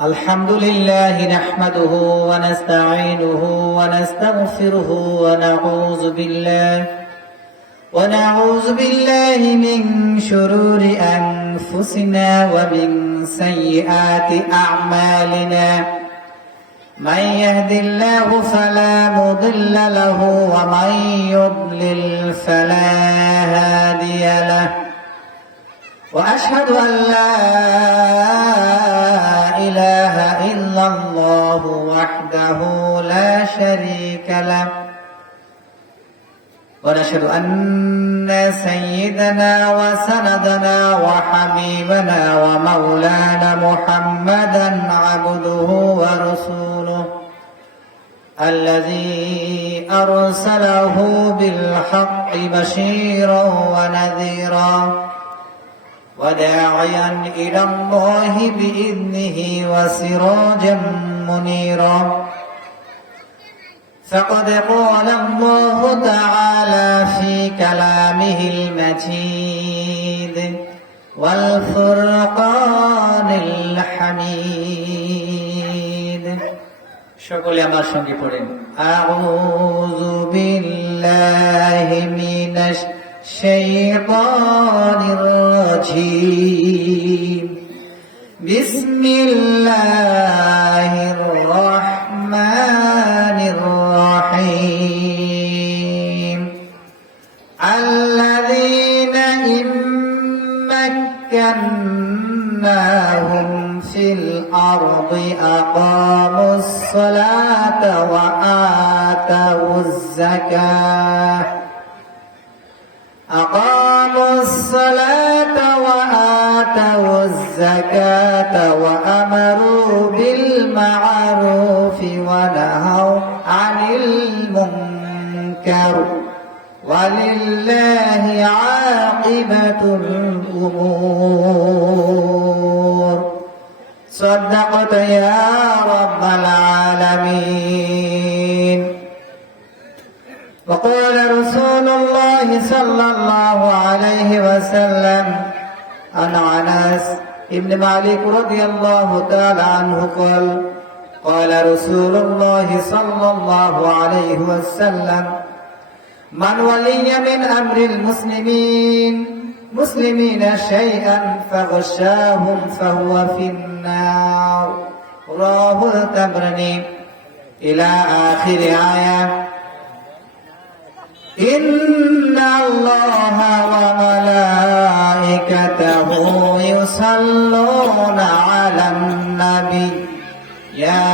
الحمد لله نحمده ونستعينه ونستغفره ونعوذ بالله من شرور أنفسنا ومن سيئات أعمالنا من يهد الله فلا مضل له ومن يضلل فلا هادي له وأشهد أن لا إله إلا الله وحده لا شريك له ونشهد أن سيدنا وسندنا وحبيبنا ومولانا محمدا عبده ورسوله الذي أرسله بالحق بشيرا ونذيرا وداعيا إلى الله بإذنه وسراجا منيرا فقد قال الله تعالى في كلامه المجيد والفرقان الحميد সকলে আমার সঙ্গে পড়েন আউযু বিল্লাহি মিনাশ শাইতানির রাজীম বিসমিল্লাহির রাহমানির রাহিম আল্লাযীনা ইম্মাক্কান্নাহুম ফিল আরদি আকামুস সালাতা ওয়া আতাউয যাকাহ أقاموا الصلاة وآتوا الزكاة وأمروا بالمعروف ونهوا عن المنكر ولله عاقبة الأمور صدقت يا رب العالمين وقال رسول الله صلى الله عليه وسلم عن أنس بن مالك رضي الله تعالى عنه قال قال رسول الله صلى الله عليه وسلم من ولي من أمر المسلمين شيئا فغشاهم فهو في النار رواه الطبراني إلى آخر آية إن الله وملائكته يصلون على النبي يا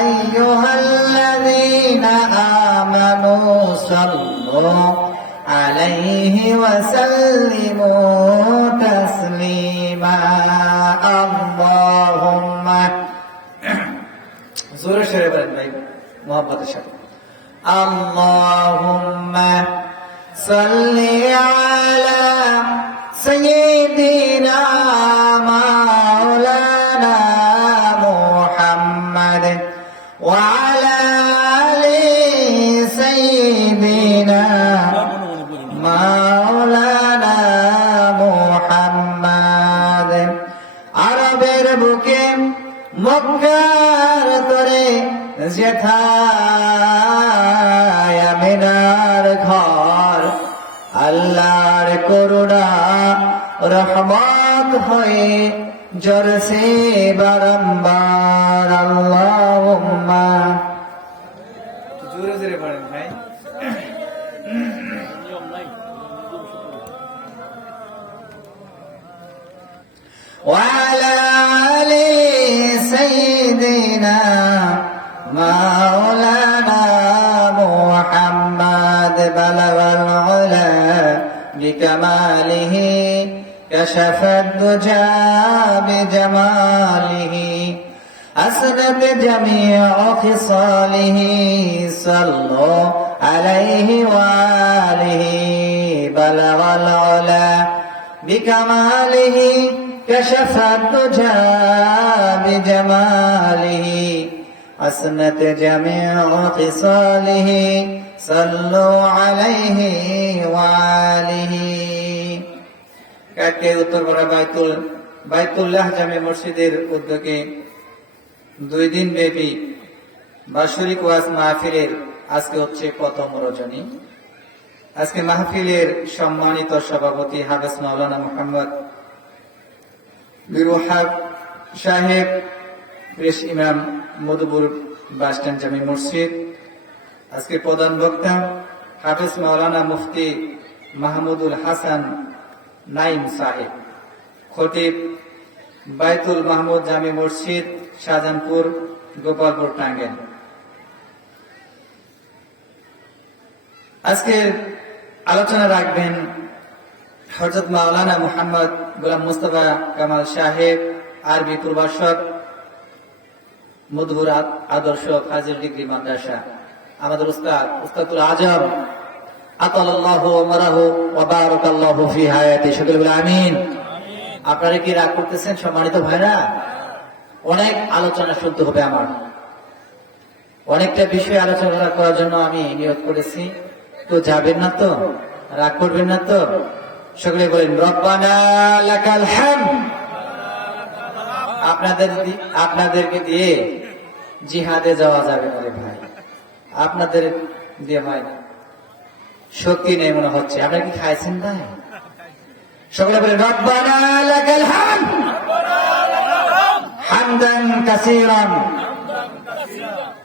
أيها الذين آمنوا صلوا عليه وسلموا تسليما اللهم زور شريف भाई मोहब्बत शरीफ اللهم صل على سيدنا مولانا محمد وعلى آل سيدنا مولانا محمد আরবের বুকে মক্কার তরে যেথায় আমিনার ঘর আল্লাহর করুণা রহমত হয়ে জরসে বারম্বার আল্লাহুম্মা জোরে জোরে পড়েন ভাই وعلى آل سيدنا مولانا محمد بلغ العلا بكماله كشف الدجى بجماله أسند جميع خصاله صلوا عليه وآله بلغ العلا بكماله كشف الدجى بجماله حسنت جميع خصاله صلوا عليه وآله কাটকে উত্তরপাড়া বাইতুল্লাহ জামে মসজিদের উদ্যোগে 2 দিন ব্যাপী বাৎসরিক ওয়াজ মাহফিলের আজকে হচ্ছে প্রথম রজনী। আজকে মাহফিলের সম্মানিত সভাপতি হাফেজ মাওলানা মোহাম্মদ বিরুহাব সাহেব, প্রেস ইমাম, মধুপুর বাসস্ট্যান্ড জামে মসজিদ। আজকে প্রধান বক্তা হাফেজ মাওলানা মুফতি মাহমুদুল হাসান নাইম সাহেব, খতিব বাইতুল মাহমুদ জামে মসজিদ, শাহজাহানপুর, গোপালপুর, টাঙ্গাইল। আজকে আলোচনা রাখবেন হযরত মাওলানা মুহাম্মদ গোলাম মুস্তাফা কামাল সাহেব, আরবি প্রভাষক, মধুপুর আদর্শ ফাজিল ডিগ্রি মাদ্রাসা। আমাদের উস্তাদুল আজম আতালাল্লাহু ওমরাহু ওয়া বারাকাল্লাহু ফি হায়াতি। সকলে বলে আমিন। আপনারা কি রাগ করতেছেন সম্মানিত ভাইরা? অনেক আলোচনা শুনতে হবে আমার, অনেকটা বিষয় আলোচনা করার জন্য আমি নিয়োগ করেছি। তো যাবেন না তো? রাগ করবেন না তো? সকলে বলেন রব্বানা লাকাল হামদ। আপনাদেরকে দিয়ে জিহাদে যাওয়া যাবে না রে ভাই, আপনাদের দিয়ে হয় না, শক্তি নেই মনে হচ্ছে। আপনারা কি খাইছেন ভাই? সকলে বলেন রব্বানা লাকাল হামদ হামদান কাসীরান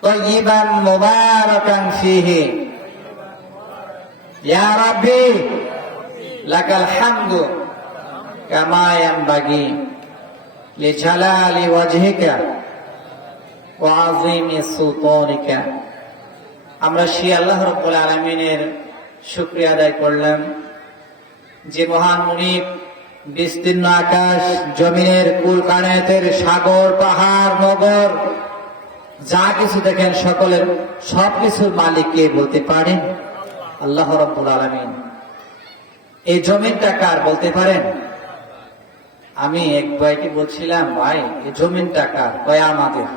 তাইয়িবান মুবারাকান ফীহি ইয়া রাব্বি লাকাল হামদু কামা ইয়ানবাগি লিজালালি ওয়াজহিকা ওয়া আযীমি সুলতানিকা। আমরা সেই আল্লাহ রাব্বুল আলামিনের শুকরিয়া আদায় করলাম যে মহান মুনিব বিস্তীর্ণ আকাশ জমিনের কুল কানায়াতের সাগর পাহাড় নগর যা কিছু দেখেন সকলের সবকিছুর মালিককে বলতে পারেন? আল্লাহ রাব্বুল আলামিন। এই জমিনটা কার বলতে পারেন? আমি এক ভাইকে বলছিলাম, ভাই এই জমিনটা কার? কয় আমাদের।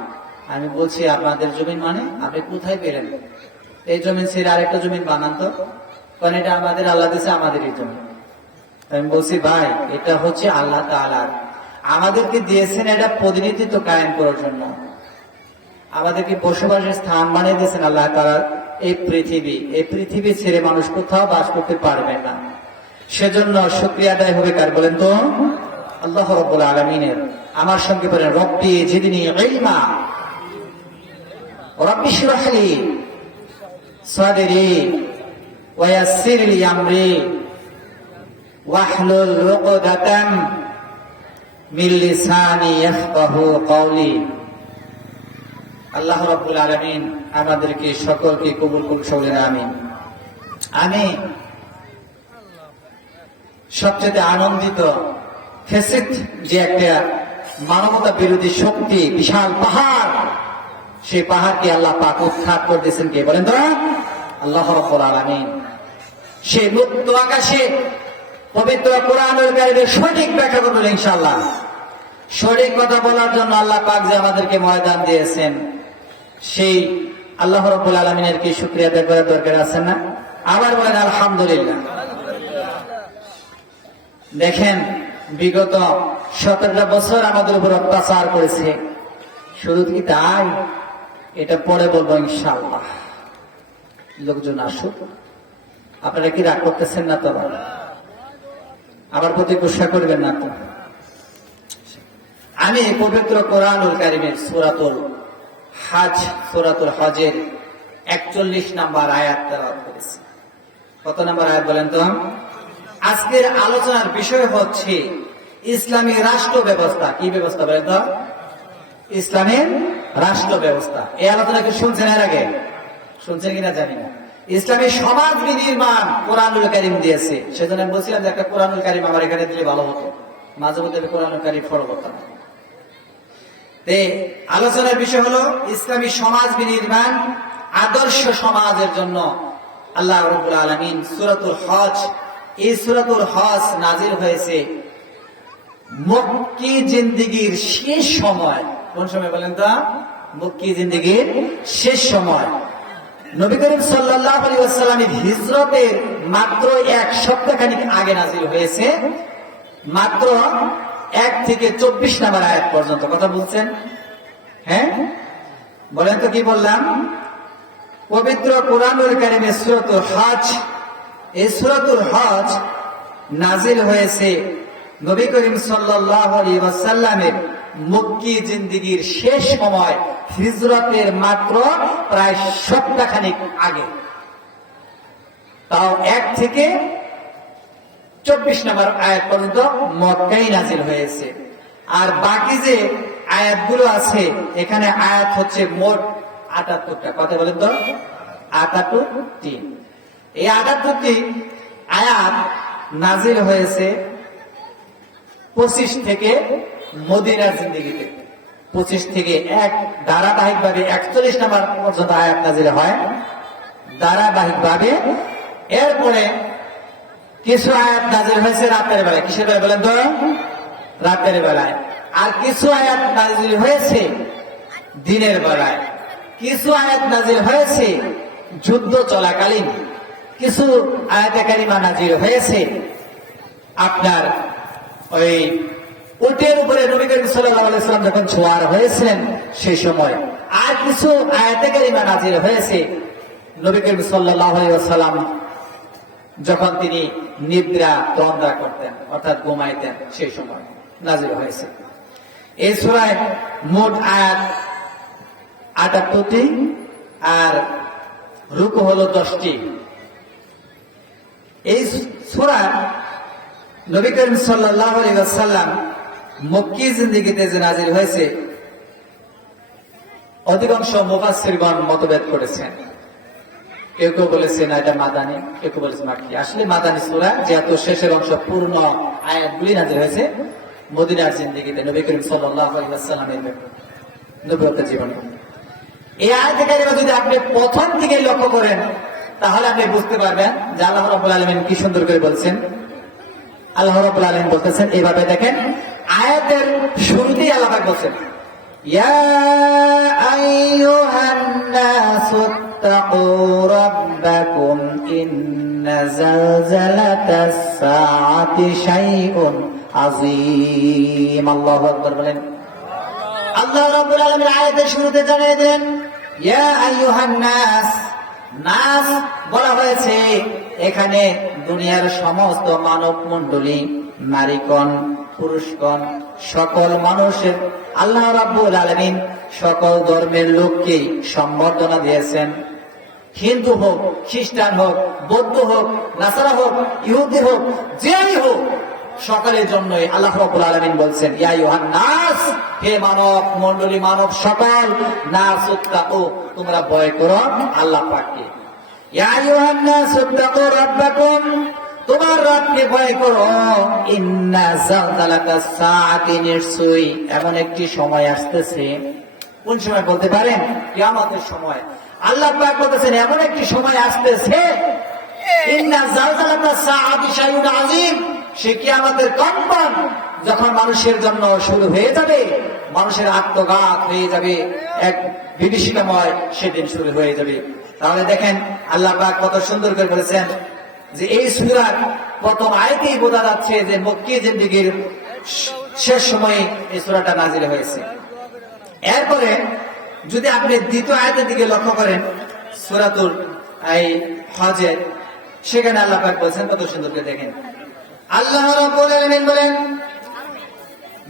আমি বলছি আপনাদের জমিন মানে? আপনি কোথায় পেলেন? এই জমিন ছেড়ে আরেকটা জমিন বানান তো। কারণ এটা আমাদের, আল্লাহ দিয়েছে আমাদেরই জমিন। আমি বলছি ভাই এটা হচ্ছে আল্লাহ তাআলার, আমাদেরকে দিয়েছেন এটা প্রতিনিধিত্ব কায়েম করার জন্য, আমাদেরকে বসবাসের স্থান বানিয়ে দিয়েছেন আল্লাহ তাআলা। এই পৃথিবী ছেড়ে মানুষ কোথাও বাস করতে পারবে না। সেজন্য শুকরিয়া আদায় হবে কার বলেন তো? আল্লাহ রাব্বুল আলামিনের। আমার সঙ্গে বলেন রব্বি জিদনি ইলমা, রব্বি ইশরাহ লি সাদরি ওয়া ইয়াসসির লি আমরি ওয়াহলুল উকদাতাম মিন লিসানি ইয়াফকাহু কওলি। আল্লাহ রাব্বুল আলামিন আমাদেরকে সকলকে কবুল করুন, সকলে আমিন। আমি সবচেয়ে আনন্দিত, ফেসিদ যে একটা মানবতা বিরোধী শক্তি, বিশাল পাহাড়, সেই পাহাড়কে আল্লাহ পাক উৎখাত করে দিয়েছেন কে বলেন তো? আল্লাহ রাব্বুল আলামিন। সেই মুক্ত আকাশে পবিত্র কোরআনুল কারীমের সঠিক ব্যাখ্যা করবেন ইনশাআল্লাহ। সঠিক কথা বলার জন্য আল্লাহ পাক যে আমাদেরকে ময়দান দিয়েছেন, সেই আল্লাহ রাব্বুল আলামিনের কি শুকরিয়া আদায় করার দরকার আছে না? আবার বলেন আলহামদুলিল্লাহ। দেখেন বিগত 17টা বছর আমাদের উপর অত্যাচার করেছে, শুধু কি তাই? এটা পরে বলবো ইনশাআল্লাহ। লোকজন আসুক, আপনারা কি রাগ করতেছেন না তো? আমার প্রতি গুসা করবেন না তো? আমি পবিত্র কোরআনুল কারীমের সূরাতুল হজের 41 নম্বর আয়াত তেলাওয়াত করেছি। কত নম্বর আয়াত বলেন তো? আজকের আলোচনার বিষয় হচ্ছে ইসলামী রাষ্ট্র ব্যবস্থা। কি ব্যবস্থা বলেন তো? ইসলামের রাষ্ট্র ব্যবস্থা। এই আলোচনা কি শুনছেন এর আগে? শুনছেন কিনা জানি না। ইসলামী সমাজ বিনির্মাণ কোরআনুল কারীম দিয়েছে। সেজন্য আমি বলছিলাম যে একটা কোরআনুল কারীম আমার এখানে দিলে ভালো হতো, মাঝে মধ্যে কোরআনুল কারীম ফলো করতাম। আলোচনার বিষয় হলো ইসলামী সমাজ বিনির্মাণ, আদর্শ সমাজের জন্য আল্লাহ রাব্বুল আলামিন সূরাতুল হজ, এই সূরাতুল হজ নাজিল হয়েছে মক্কি জিন্দেগীর শেষ সময়। কোন সময় বলেন তো? মক্কি জিন্দেগীর শেষ সময়। নবী করিম সাল্লাল্লাহু আলাইহি ওয়াসাল্লামের হিজরতের মাত্র 1 সপ্তাহ খানিক আগে নাজিল হয়েছে মাত্র 1 থেকে 24 নম্বর আয়াত পর্যন্ত কথা বলছেন। হ্যাঁ, বলেন তো কি বললাম? পবিত্র কোরআনুল কারীমে সূরাতুল হজ, এই সূরাতুল হজ নাজিল হয়েছে নবী করিম সাল্লাল্লাহু আলাইহি ওয়াসাল্লামের মক্কি জিন্দেগীর শেষ সময়, হিজরতের মাত্র প্রায় সপ্তাহখানেক আগে। তাও 1 থেকে 24 নম্বর আয়াত পর্যন্ত মক্কায় নাজিল হয়েছে। আর বাকি যে আয়াতগুলো আছে, এখানে আয়াত হচ্ছে মোট 78টা। কথা বলেন তো, 78টি। এই 78টি আয়াত নাজিল হয়েছে 25 থেকে মদিনার জিন্দেগিতে। 25 থেকে ধারাবাহিক ভাবে 41 নম্বর পর্যন্ত আয়াত নাজিল হয় ধারাবাহিক ভাবে। এরপরে কিছু আয়াত নাজিল হয়েছে রাতের বেলায়। কিসের বেলায় বলেন তো? রাতের বেলায়। আর কিছু আয়াত নাজিল হয়েছে দিনের বেলায়। কিছু আয়াত নাজিল হয়েছে যুদ্ধ চলাকালীন। কিছু আয়াতে কারিমা নাজিল হয়েছে আপনার ওই উটের উপরে নবী করিম সাল্লাল্লাহু আলাইহি ওয়াসাল্লাম যখন ছোঁয়ার হয়েছিলেন সেই সময়। আর কিছু আয়াতে কারিমা নাজিল হয়েছে নবী করিম সাল্লাল্লাহু আলাইহি ওয়াসাল্লাম যখন তিনি নিদ্রা তন্দ্রা করতেন, অর্থাৎ ঘুমাইতেন, সেই সময় নাজিল হয়েছে। এই সূরায় মোট আয়াত 78টি আর রুকু হলো 10টি। এই সূরা নবী করিম সাল্লাল্লাহু আলাইহি ওয়াসাল্লাম মক্কি জিন্দেগিতে যে নাজিল হয়েছে, অধিকাংশ মুফাসসিরগণ মতভেদ করেছেন। কেউ কেউ বলেছেন এটা মাদানী, কেউ কেউ বলেছেন মাক্কি। আসলে মাদানী সূরা, যেহেতু শেষের অংশ পূর্ণ আয়াতগুলি নাজিল হয়েছে মদিনার জিন্দেগিতে নবী করিম সাল্লাল্লাহু আলাইহি ওয়াসাল্লামের নবুয়তের জীবনে। এই আয়াতে কারিমা যদি আপনি প্রথম থেকে লক্ষ্য করেন, তাহলে আপনি বুঝতে পারবেন যে আল্লাহ রাব্বুল আলামিন কি সুন্দর করে বলছেন। আল্লাহ রাব্বুল আলামিন বলতেছেন এইভাবে, দেখেন আয়াতের শুরুতেই আল্লাহ পাক বলছেন, ইয়া আইয়ুহান নাসু ইত্তাকু রাব্বাকুম ইন্না যালজালাতাস সাআতি শাইউন আযীম। আল্লাহু আকবার বলেন। আল্লাহ রাব্বুল আলামিন আয়াতের শুরুতে জানিয়ে দেন ইয়া আইয়ুহান নাস। নাস বলা হয়েছে এখানে দুনিয়ার সমস্ত মানব মণ্ডলী, নারীগণ, পুরুষগণ, সকল মানুষের আল্লাহ রাব্বুল আলামিন সকল ধর্মের লোককে সম্বর্ধনা দিয়েছেন। হিন্দু হোক, খ্রিস্টান হোক, বৌদ্ধ হোক, নাসারা হোক, ইহুদি হোক, যেই হোক, সকলের জন্যই আল্লাহ রাব্বুল আলামিন বলছেন ইয়া আইয়ুহান নাস, হে মানব মণ্ডলী, মানব সকল, নাস ইত্তাকু, তোমরা ভয় করো আল্লাহ পাককে। ইয়া আইয়ুহান নাস ইত্তাকু রাব্বাকুম, তোমার রবকে ভয় করো। ইন্না যালজালাতাস সাআতি, নিশ্চয়ই এমন একটি সময় আসতেছে। কোন সময় বলতে পারেন? কিয়ামতের সময়। আল্লাহ পাক বলতেছেন এমন একটি সময় আসতেছে, ইন্না যালজালাতাস সাআতি শাইউন আযীম, সে কিয়ামতের কম্পন যখন মানুষের জন্য শুরু হয়ে যাবে, মানুষের আত্মঘাত হয়ে যাবে, এক বিভীষিকাময় সেদিন শুরু হয়ে যাবে। তাহলে দেখেন আল্লাহ পাক কত সুন্দর করে বলেছেন যে এই সূরার প্রথম আয়াতেই বোঝা যাচ্ছে যে মক্কি জিন্দেগীর শেষ সময়ে এই সূরাটা নাজিল হয়েছে। এরপরে যদি আপনি দ্বিতীয় আয়াতের দিকে লক্ষ্য করেন, সূরাতুল হজের, সেখানে আল্লাহ পাক বলেছেন কত সুন্দর করে, দেখেন আল্লাহ রাব্বুল আলামিন বলেন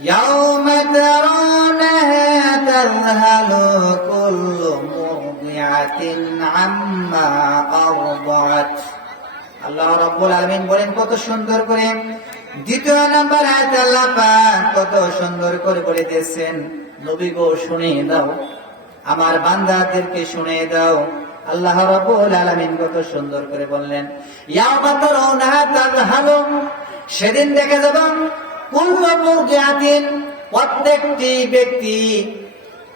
ইয়াউমা তারাউনাহা তাযহালু কুল্লু মুরদিআতিন আম্মা আরদাত। আল্লাহ রাব্বুল আলামিন বলেন কত সুন্দর করে, দ্বিতীয় নাম্বার আয়াতে আল্লাহ পাক কত সুন্দর করে বলে দিয়েছেন, নবী গো শুনিয়ে দাও, আমার বান্দাদেরকে শুনিয়ে দাও। আল্লাহ রাব্বুল আলামিন কত সুন্দর করে বললেন ইয়াউমা তারাউনাহা তাযহালু, সেদিন দেখে যাব কুল্লু মুরদিআতিন, প্রত্যেকটি ব্যক্তি,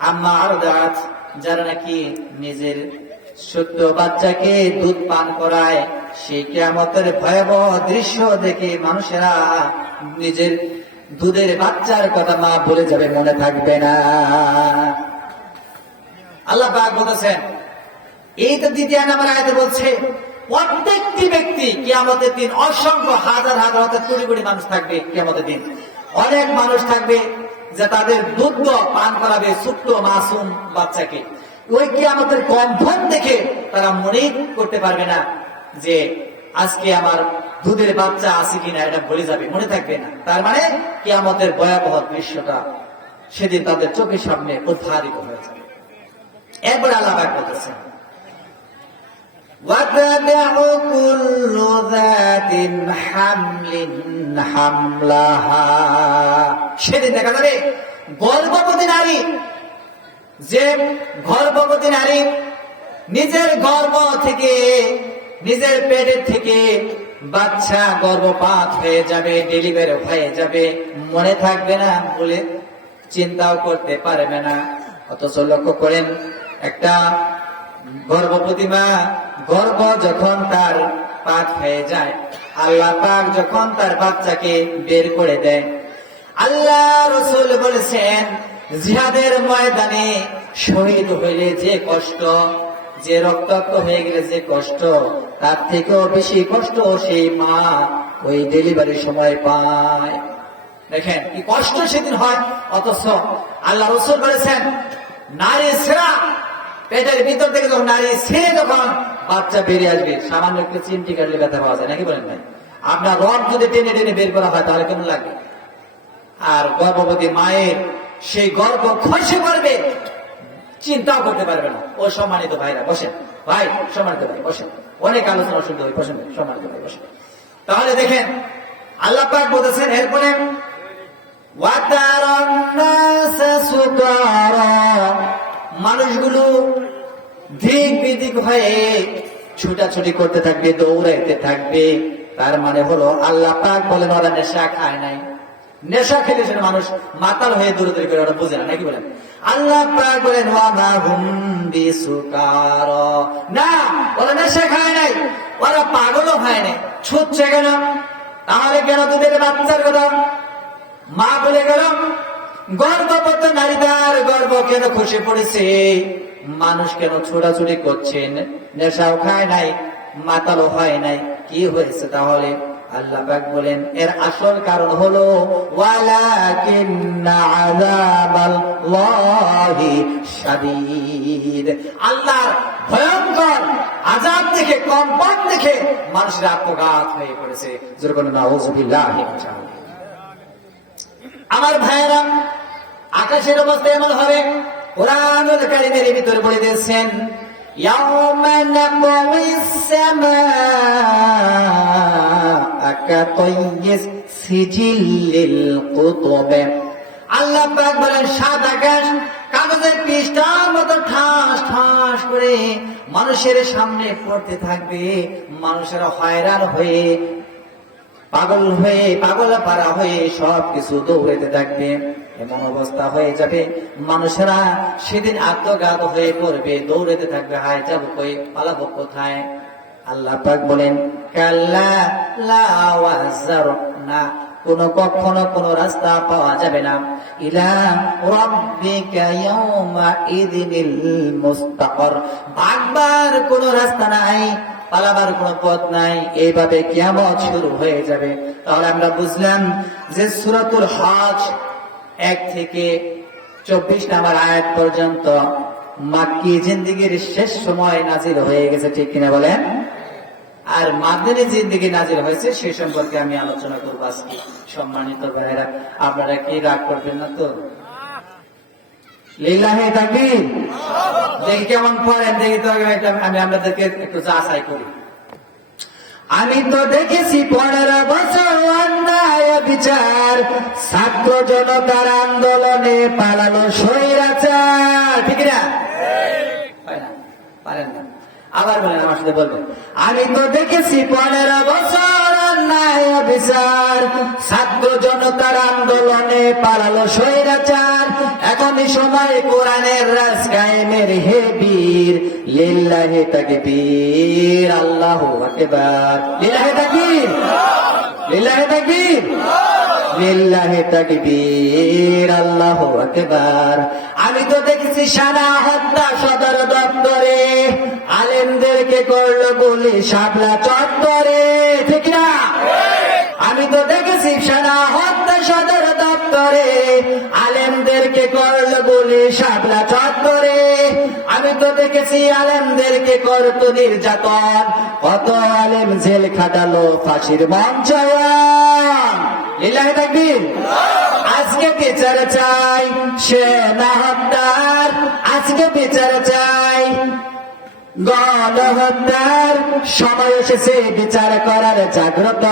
আম্মা আরদাত, যারা নাকি নিজের ছোট্ট বাচ্চাকে দুধ পান করায়, সেই কিয়ামতের ভয়াবহ দৃশ্য দেখে মানুষেরা নিজের দুধের বাচ্চার কথা মা ভুলে যাবে, মনে থাকবে না। আল্লাহ পাক বলেছেন, এই তো দ্বিতীয় নাম্বার আয়াতে বলছে প্রত্যেকটি ব্যক্তি কিয়ামতের দিন অসংখ্য হাজার হাজার হাজার কোটি কোটি মানুষ থাকবে কিয়ামতের দিন। অনেক মানুষ থাকবে যে তাদের দুধ পান করাবে ছোট্ট মাসুম বাচ্চাকে। ওই কিয়ামতের কম্পন দেখে তারা মনে করতে পারবে না যে আজকে আমার দুধের বাচ্চা আছে কিনা, এটা ভুলে যাবে, মনে থাকবে না। তার মানে কিয়ামতের ভয়াবহ দৃশ্যটা সেদিন তাদের চোখের সামনে উদ্ভারিত হয়ে যাবে। এরপরে আল্লাহ পাক বলতেছেন, وَتَدْعُ كُلُّ ذَاتٍ حَمْلٍ حَمْلَهَا। সেদিন দেখা যাবে গর্ভবতী নারী, যে গর্ভবতী নারী নিজের গর্ভ থেকে, নিজের পেটের থেকে বাচ্চা গর্ভপাত হয়ে যাবে, ডেলিভারি হয়ে যাবে, মনে থাকবে না বলে চিন্তাও করতে পারবে না। অথচ লক্ষ্য করেন, একটা গর্ভবতী মা গর্ভ যখন তার পাক হয়ে যায়, আল্লাহ পাক যখন তার বাচ্চাকে বের করে দেয়, আল্লাহ রাসূল বলেছেন জিহাদের ময়দানে শহীদ হইলে যে কষ্ট, যে রক্তাক্ত হয়ে গেলে যে কষ্ট, তার থেকেও বেশি কষ্ট সেই মা ওই ডেলিভারির সময় পায়। দেখেন কি কষ্ট সেদিন হয়। অথচ আল্লাহ রাসূল বলেছেন নারী সেরা, পেটের ভিতর থেকে যখন নারী ছেড়ে যখন বাচ্চা বেরিয়ে আসবে, সামান্য একটু চিমটি কাটলে ব্যথা পাওয়া যায় নাকি বলেন ভাই? আপনার রড যদি টেনে টেনে বের করা হয় তাহলে কেমন লাগে? আর গর্ভবতী মায়ের সেই গর্ভ খসে পড়বে, চিন্তাও করতে পারবে না। ও সম্মানিত ভাইরা বসেন, ভাই সম্মানিত ভাই বসেন, অনেক আলোচনা শুনতে হয়, বসেন সম্মানিত ভাই বসেন। তাহলে দেখেন আল্লাহ পাক বলেছেন এরপরে, ওয়াতারান নাস সুকারা, মানুষগুলো দিক বিদিক হয়ে ছুটাছুটি করতে থাকবে, দৌড়াইতে থাকবে। তার মানে হলো আল্লাহ পাক বলেন ওরা নেশা খায় নাই। নেশা খেলে সে মানুষ মাতাল হয়ে দৌড়াদৌড়ি করে, ওরা বুঝে না নাকি বলেন? আল্লাহ পাক বলেন ওয়া মা হুম বিসুকারা, না ওরা নেশা খায় নাই, ওরা পাগলও হয় নাই। ছুটছে কেন? তাহলে কেন দুধের বাচ্চার কথা মা বলে গেল? গর্ভবতী নারী তার গর্ভ কেন খসে পড়েছে? মানুষ কেন ছোটাছুটি করছেন? নেশাও খায় নাই, মাতালও হয় নাই, কি হয়েছে তাহলে? আল্লাহ পাক বলেন এর আসল কারণ হলো ওয়ালাকিন্না আযাবাল্লাহি শাদীদ, আল্লাহর ভয়ঙ্কর আযাব দেখে, কম্পন দেখে মানুষের আত্মঘাত হয়ে পড়েছে। যেরকম নাউযুবিল্লাহি মিন যালিক। আমার ভাইয়েরা, আকাশের অবস্থা এমন হবে, কোরআনুল কারীমের ভিতরে বলে দিয়েছেন ইয়াওমা নাকওয়িস সামাআ কাতাইয়িস সিজিল্লিল কুতুব। আল্লাহ পাক বলেন সাত আকাশ কাগজের পৃষ্ঠার মতো ঠাস ঠাস করে মানুষের সামনে পড়তে থাকবে। মানুষেরা হয়রান হয়ে, পাগল হয়ে, পাগল পারা হয়ে সবকিছু দৌড়াতে থাকবে। এমন অবস্থা হয়ে যাবে মানুষেরা সেদিন আত্মঘাত হয়ে পড়বে, দৌড়াতে থাকবে, হায় যাবো কই, পালাবো কোথায়? আল্লাহ পাক বলেন কাল্লা লা ওয়াজার, না কখনো কোনো রাস্তা পাওয়া যাবে না। ইলা রাব্বিকা ইয়াওমা ইযিনিল মুস্তাকর, ভাগবার কোনো রাস্তা নাই, পালাবার কোন পথ নাই। এইভাবে কিয়ামত শুরু হয়ে যাবে। তাহলে আমরা বুঝলাম যে সূরাতুল হজ 1 থেকে 24 নম্বর আয়াত পর্যন্ত মাক্কি জিন্দেগির শেষ সময় নাজিল হয়ে গেছে, ঠিক কিনা বলেন? আর মাদানী জিন্দেগি নাজিল হয়েছে সে সম্পর্কে আমি আলোচনা করব আজকে। সম্মানিত ভাইরা, আপনারা কি রাগ করবেন না তো? লিল্লাহি তাকবীর। দেখি কেমন পড়েন, দেখি তো আমি আপনাদেরকে একটু যাচাই করি। আমি তো দেখেছি 15 বছর অন্যায় বিচার, ছাত্র জনতার আন্দোলনে পালালো স্বৈরাচার, ঠিক না? পারেন না, আবার বলেন, আমার সাথে বলবেন। আমি তো দেখেছি 15 বছর অন্যায় বিচার, ছাত্র জনতার আন্দোলনে পালালো স্বৈরাচার। এখনই সময় কোরআনের রাজ কায়েমের, হে বীর, লিল্লাহি তাকবীর, আল্লাহু আকবার, লিল্লাহি তাকবীর, লিল্লাহি তাকবীর। লিল্লাহি তাকবীর, আল্লাহু আকবার। আমি তো দেখেছি সারা হত্যা সদর দপ্তরে আলেমদেরকে করলো গুলি শাপলা চত্বরে, ঠিক না? আমি তো দেখেছি সারা হত্যা সদর দপ্তরে আলেমদেরকে করলো গুলি শাপলা চত্বরে। আমি তো দেখেছি আলেমদেরকে করতো নির্যাতন, কত আলেম জেল খাটালো ফাঁসির মঞ্চায়ন। লিল্লাহি তাকবীর। আজকে বিচার চাই সেনা হত্যার, আজকে বিচার চাই গণহত্যার। সময় এসেছে বিচার করার, জাগ্রত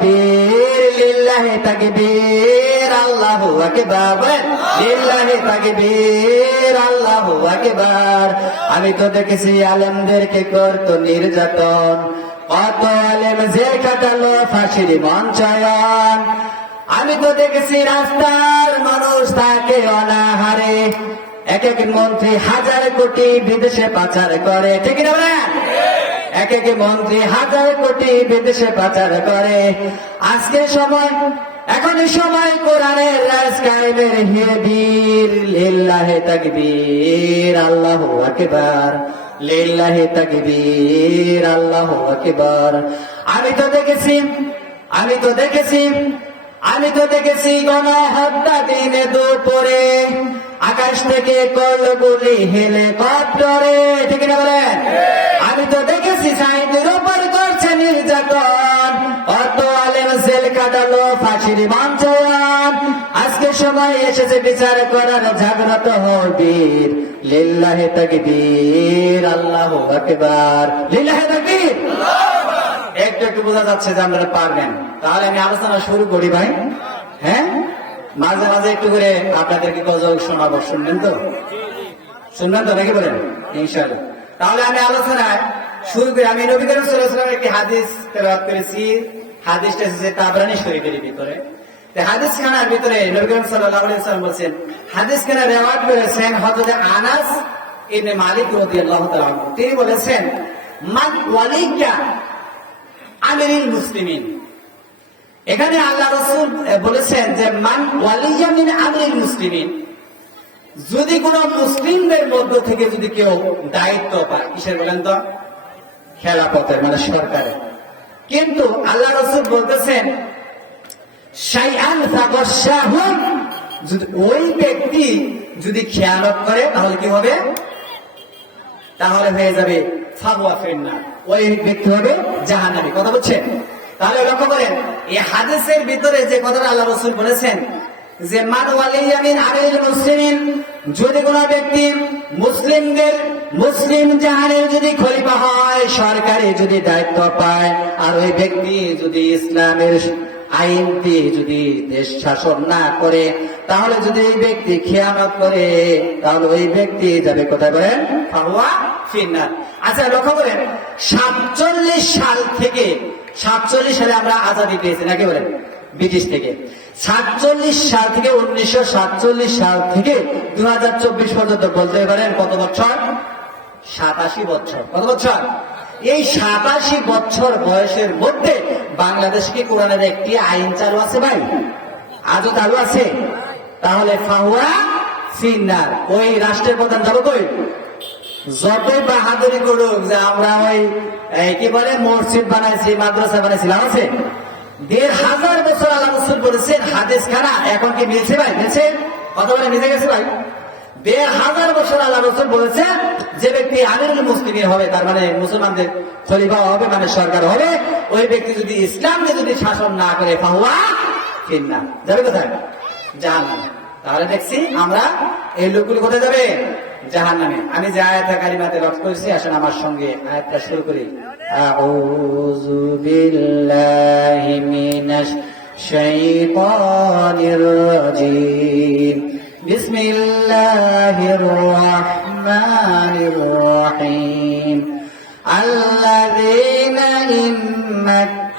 বীর। লিল্লাহি তাকবীর, আল্লাহু আকবার। লিল্লাহি তাকবীর, আল্লাহু আকবার। আমি তো দেখেছি আলেমদেরকে করতো নির্যাতন, কত আলেম জেল কাটালো ফাঁসির মঞ্চায়ন। আমি তো দেখেছি রাস্তার মানুষ তাকে অনাহারে, এক এক মন্ত্রী হাজার কোটি বিদেশে পাচার করে, ঠিক না বলেন? এক এক মন্ত্রী হাজার কোটি বিদেশে পাচার করে। আজকে সময়, এখনই সময় কোরআনের রাজ কায়েমের হে বীর। লিল্লাহি তাকবীর, আল্লাহু আকবার। লিল্লাহি তাকবীর, আল্লাহু আকবার। আমি তো দেখেছি, আমি তো দেখেছি, আমি তো দেখেছি গণহত্যা দিনে দুপুরে আকাশ থেকে করলো গুলি হেলিকপ্টারে, ঠিক না বলেন? আমি তো দেখেছি সাইদের উপর করছে নির্যাতন, কত আলেম জেল কাটালো ফাঁসির মঞ্চায়ন। আজকে সময় এসেছে বিচার করার, জাগ্রত হও বীর। লিল্লাহি তাকবীর, আল্লাহু আকবার। লিল্লাহি তাকবীর। একটু একটু বোঝা যাচ্ছে যে আপনারা পারবেন। তাহলে আমি আলোচনা শুরু করি ভাই। হ্যাঁ, মাঝে মাঝে একটু করে আপনাদেরকে গজল শোনাবো, শুনবেন তো? শুনবেন তো নাকি বলেন? ইনশাআল্লাহ। তাহলে আমি আলোচনায় শুরু করি। আমি নবী করিম সাল্লাল্লাহু আলাইহি ওয়াসাল্লামের একটি হাদিস তেলাওয়াত করেছি। হাদিসটা এসেছে তাবরানী শরীফের ভিতরে। হাদিস খানার ভিতরে নবী করিম সাল্লাল্লাহু আলাইহি ওয়াসাল্লাম বলেছেন, হাদিস খানা রিওয়ায়াত করেছেন হযরত আনাস ইবনে মালিক রাদিয়াল্লাহু তাআলা। তিনি বলেছেন, মান ওয়ালিকা আমিরুল মুসলিমিন। এখানে আল্লাহ রাসূল বলেছেন যে মান ওয়ালিয়া মিন আমিরুল মুসলিমিন, যদি কোন মুসলিমদের মধ্য থেকে যদি কেউ দায়িত্ব পায়, কিসের বলেন তো? খেলাফতের, মানে সরকারের। কিন্তু আল্লাহ রাসূল বলতেছেন শাইআন ফাগাশাহুম, যদি ওই ব্যক্তি যদি খেয়ানত করে তাহলে কি হবে? তাহলে হয়ে যাবে ফাগওয়া ফিন্নার, ওই ব্যক্তি হবে জাহান্নামী। কথা বলছেন? তাহলে লক্ষ্য করেন এই হাদিসের ভিতরে যে কথাটা আল্লাহ রাসূল বলেছেন যে মান ওয়ালিয়া মিন আমিরুল মুসলিমিন, যদি কোন ব্যক্তি মুসলিমদের, মুসলিম জাহানের যদি খলিফা হয়, সরকারি যদি দায়িত্ব পায়, আর ওই ব্যক্তি যদি ইসলামের আইন দিয়ে যদি দেশ শাসন না করে, তাহলে যদি এই ব্যক্তি খেয়ানত করে, তাহলে ওই ব্যক্তি যাবে কোথায় বলেন? ফাহুয়া ফিন্নার। আচ্ছা লক্ষ্য করেন 47 সাল থেকে, 47 সালে আমরা আজাদি পেয়েছি নাকি বলেন ব্রিটিশ থেকে। 47 সাল থেকে 1947 সাল থেকে 2024 পর্যন্ত বলতে পারেন কত বছর? 87 বছর। কত বছর? এই 87 বছর বয়সের মধ্যে বাংলাদেশ কি কোরআনের একটি আইন চালু আছে ভাই? আজও চালু আছে? তাহলে ফাহুয়া ফিন্নার, ওই রাষ্ট্রের প্রধান যাবো কই? যতই বাহাদুরি করুক যে আমরা ওই কি বলে মসজিদ বানাইছি, মাদ্রাসা বানাইছিলাম, আছে 1500 বছর আল্লাহ রাসূল বলেছেন হাদিস খানা এখন কি মিলছে ভাই? মিলছে? কথা বলে মিলে গেছে ভাই? 1500 বছর আল্লাহ রাসূল বলেছেন যে ব্যক্তি আমিরুল মুসলিমিন হবে, তার মানে মুসলমানদের খলিফা হবে, মানে সরকার হবে, ওই ব্যক্তি যদি ইসলামকে যদি শাসন না করে ফাহুয়া ফিন্নার, যাবে কোথায়? জাহান্নামে। তাহলে দেখছি আমরা এই লোকগুলো কোথায় যাবে? জাহান্নামে। আমি যে আয়াতে কারিমাতে রদ করেছি, আসেন আমার সঙ্গে আয়াতটা শুরু করি। আউযু বিল্লাহি মিনাশ শাইতানির রাজীম। বিসমিল্লাহির রাহমানির রাহিম। আল্লাযীনা ইন